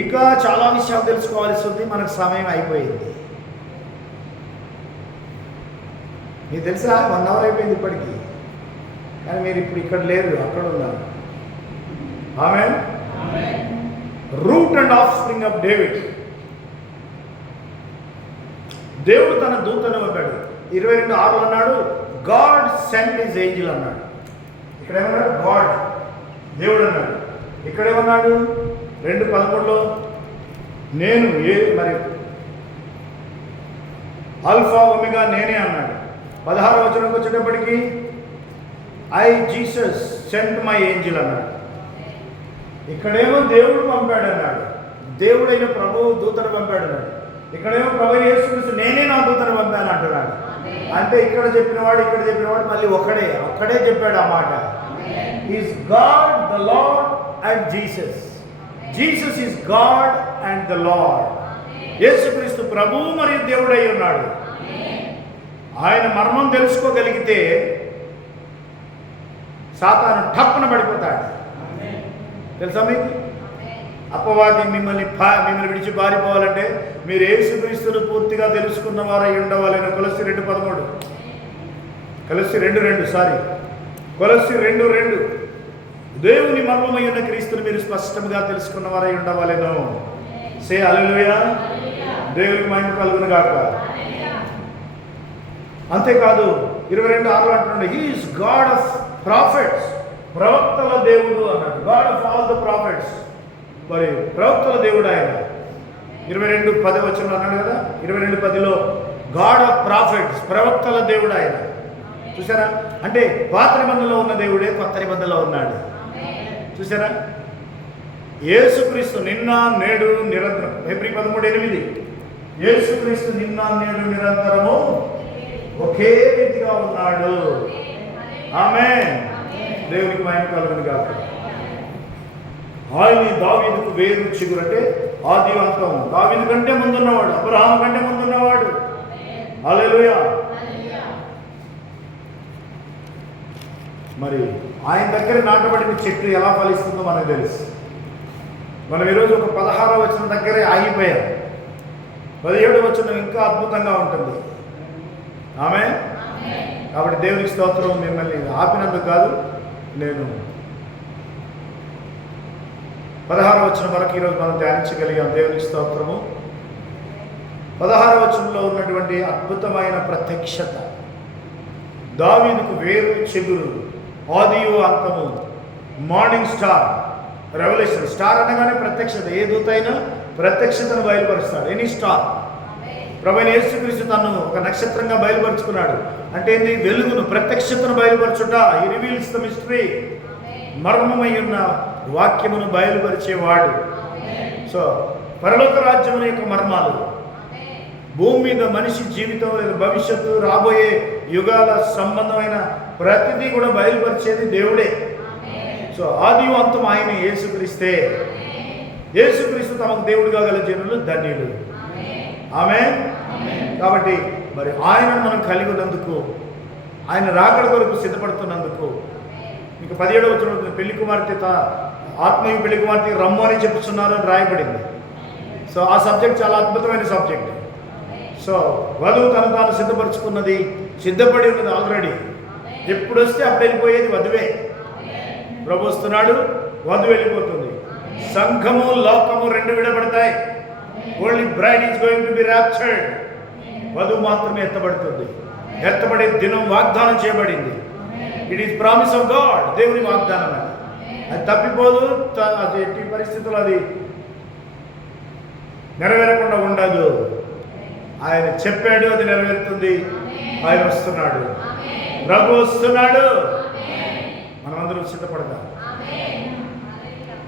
ఇంకా చాలా విషయాలు తెలుసుకోవాల్సి ఉంది. మనకు సమయం అయిపోయింది. మీకు తెలుసా, 1 అవర్ అయిపోయింది ఇప్పటికీ. కానీ మీరు ఇప్పుడు ఇక్కడ లేరు, అక్కడ ఉన్నారు. Amen. Root and offspring of David. దేవుడు తన దూతను పంపాడు. 22:6 అన్నాడు, గాడ్ సెంట్ హిస్ ఏంజెల్ అన్నాడు. ఇక్కడ ఏమన్నాడు? గాడ్, దేవుడు అన్నాడు. ఇక్కడ ఏమన్నాడు? 2:13లో నేను మరి ఆల్ఫా ఒమేగా నేనే అన్నాడు. 16వ వచనంకి వచ్చేటప్పటికి I Jesus cent my Angel అన్నాడు. ఇక్కడేమో దేవుడు పంపాడు అన్నాడు, దేవుడైన ప్రభువు దూతను పంపాడు అన్నాడు. ఇక్కడేమో ప్రభు యేసుక్రీస్తు నేనే నా దూతను పంపాను అంటున్నాడు. అంటే ఇక్కడ చెప్పినవాడు ఇక్కడ చెప్పినవాడు మళ్ళీ ఒక్కడే చెప్పాడు ఆ మాట. Is God the lord and Jesus. Jesus is God and the lord. యేసుక్రీస్తు ప్రభువు మరియు దేవుడై ఉన్నాడు. ఆయన మర్మం తెలుసుకోగలిగితే సాతాను టప్పున పడిపోతాడు. తెలుసా మీకు? అపవాది మిమ్మల్ని విడిచి పారిపోవాలంటే మీరు యేసుక్రీస్తును పూర్తిగా తెలుసుకున్న వారై ఉండవాలని. కొలస్సీ 2:13, కొలస్సీ 2:2 దేవుని మర్మమై ఉన్న క్రీస్తును మీరు స్పష్టంగా తెలుసుకున్న వారై ఉండవాలేను. సే హల్లెలూయా. దేవునికి మహిమ కలుగును గాక. అంతేకాదు 22:6 అంటున్నాడు, he is God of profits. ప్రవక్తల దేవుడు అన్నాడు. God of all the profits. మరి ప్రవక్తల దేవుడు ఆయన. 22:10 వచనంలో అన్నాడు కదా. 22:10లో గాడ్ ఆఫ్ ప్రాఫిట్స్, ప్రవక్తల దేవుడు ఆయన. చూసారా? అంటే పాత నిబంధనలో ఉన్న దేవుడే కొత్త నిబంధనలో ఉన్నాడు. చూసారా? యేసుక్రీస్తు నిన్న నేడు నిరంతరం. హెబ్రీ 13:8 యేసుక్రీస్తు నిన్న నేడు నిరంతరము ఒకే రీతిగా ఉన్నాడు. ఆమేన్. దేవునికి మహిమ కలుగును గాక. ఆయన దావీదుకు వేరు చిగురు అంటే ఆది అంతం. దావీదు కంటే ముందున్నవాడు, అబ్రహాము కంటే ముందున్నవాడు. హల్లెలూయా. మరి ఆయన దగ్గర నాటబడిన చెట్టు ఎలా ఫలిస్తుందో మనకు తెలుసు. మనం ఈరోజు ఒక 16వ వచనం దగ్గరే ఆగిపోయాం. 17వ వచనం ఇంకా అద్భుతంగా ఉంటుంది. ఆమేన్. కాబట్టి దేవునికి స్తోత్రం. మిమ్మల్ని ఆపినందుకు కాదు, నేను 16వ వచనం వరకు ఈరోజు మనం ధ్యానించగలిగాం. దేవునికి స్తోత్రము. 16వ వచనంలో ఉన్నటువంటి అద్భుతమైన ప్రత్యక్షత, దావీదుకు వేరు చిగురు, ఆదియు అంతము, మార్నింగ్ స్టార్, రెవల్యూషన్. స్టార్ అనగానే ప్రత్యక్షత. ఏ దూత అయినా ప్రత్యక్షతను బయలుపరుస్తాడు. Any star. ప్రభువైన యేసుక్రీస్తు తను ఒక నక్షత్రంగా బయలుపరుచుకున్నాడు. అంటే ఏంది? వెలుగును, ప్రత్యక్షతను బయలుపరచుట. ఈ రివీల్స్ ద మిస్టరీ. మర్మమై ఉన్న వాక్యమును బయలుపరిచేవాడు. సో పరలోక రాజ్యముల యొక్క మర్మాలు, భూమి మీద మనిషి జీవితం లేదా భవిష్యత్తు, రాబోయే యుగాల సంబంధమైన ప్రతిదీ కూడా బయలుపరిచేది దేవుడే. సో ఆది అంతం ఆయన యేసుక్రీస్తే. యేసుక్రీస్తు తమకు దేవుడిగా గల జనులు ధన్యులు. ఆమేన్. కాబట్టి మరి ఆయనను మనం కలిగి ఉన్నందుకు, ఆయన రాకడ కొరకు సిద్ధపడుతున్నందుకు, ఇంకా 17వ వచనంలో పెళ్లి కుమార్తె ఆత్మీయ పెళ్లి కుమార్తె రమ్ము అని చెప్పుచున్నారు అని రాయబడింది. సో ఆ సబ్జెక్ట్ చాలా అద్భుతమైన సబ్జెక్ట్. సో వధువు తను తాను సిద్ధపరచుకున్నది, సిద్ధపడి ఉన్నది ఆల్రెడీ. ఎప్పుడు వస్తే అప్పుడు వెళ్ళిపోయేది వధువే. ప్రభు వస్తున్నాడు, వధువు వెళ్ళిపోతుంది. సంఘము లోకము రెండు విడబడతాయి. Only bride is going to be raptured. వధువు మాత్రమే ఎత్తబడుతుంది. ఎత్తబడే దినం వాగ్దానం చేయబడింది. It is promise of God. దేవుని వాగ్దానం. అది తప్పిపోదు. అది ఎట్టి పరిస్థితుల్లో అది నెరవేరకుండా ఉండదు. ఆయన చెప్పాడు, అది నెరవేరుతుంది. ఆయన వస్తున్నాడు, ప్రభు వస్తున్నాడు. మనమందరం సిద్ధపడదాం.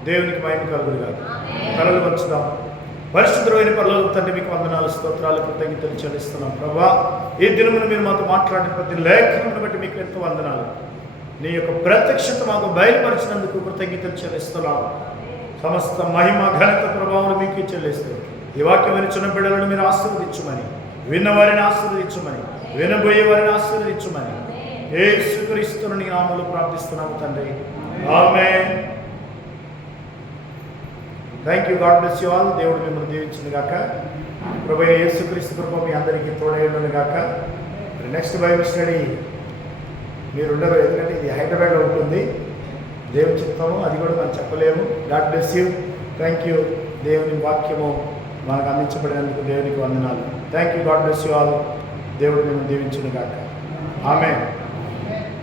దేవునికి మహిమ కలుగును గాక. తలలు వంచుదాం. పరిశుద్ధమైన పరలోక తండ్రి, మీకు వందనాలు, స్తోత్రాలు, కృతజ్ఞతలు చెల్లిస్తున్నాం. ప్రభా, ఈ దినమును మీరు మాతో మాట్లాడిన ప్రతి లేఖనమును బట్టి మీకు ఎంతో వందనాలు. నీ యొక్క ప్రత్యక్షత మాకు బయలుపరిచినందుకు కృతజ్ఞతలు చెల్లిస్తున్నాం. సమస్త మహిమ, ఘనత, ప్రభావం మీకు చెల్లిస్తూ ఈ వాక్యం వినిచున్న బిడ్డలను మీరు ఆశీర్వదించుమని, విన్నవారిని ఆశీర్వదించుమని, వినబోయే వారిని ఆశీర్వదించుమని యేసుక్రీస్తుని నీ నామములో ప్రార్థిస్తున్నాము తండ్రి. Amen. Thank you. God bless you all. దేవుడు మిమ్మల్ని దీవించును గాక. ప్రభువైన యేసుక్రీస్తు కృప మీ అందరికీ తోడైయుండును గాక. నెక్స్ట్ బైబిల్ స్టడీ మీరు ఉండరు, ఎందుకంటే ఇది హైదరాబాద్లో ఉంటుంది. దేవుని చిత్తము, అది కూడా మనం చెప్పలేము. God bless you. Thank you. దేవుని వాక్యము మనకు అందించబడినందుకు దేవునికి వందనాలు. Thank you. God bless you all. దేవుడు మిమ్మల్ని దీవించును గాక. ఆమేన్.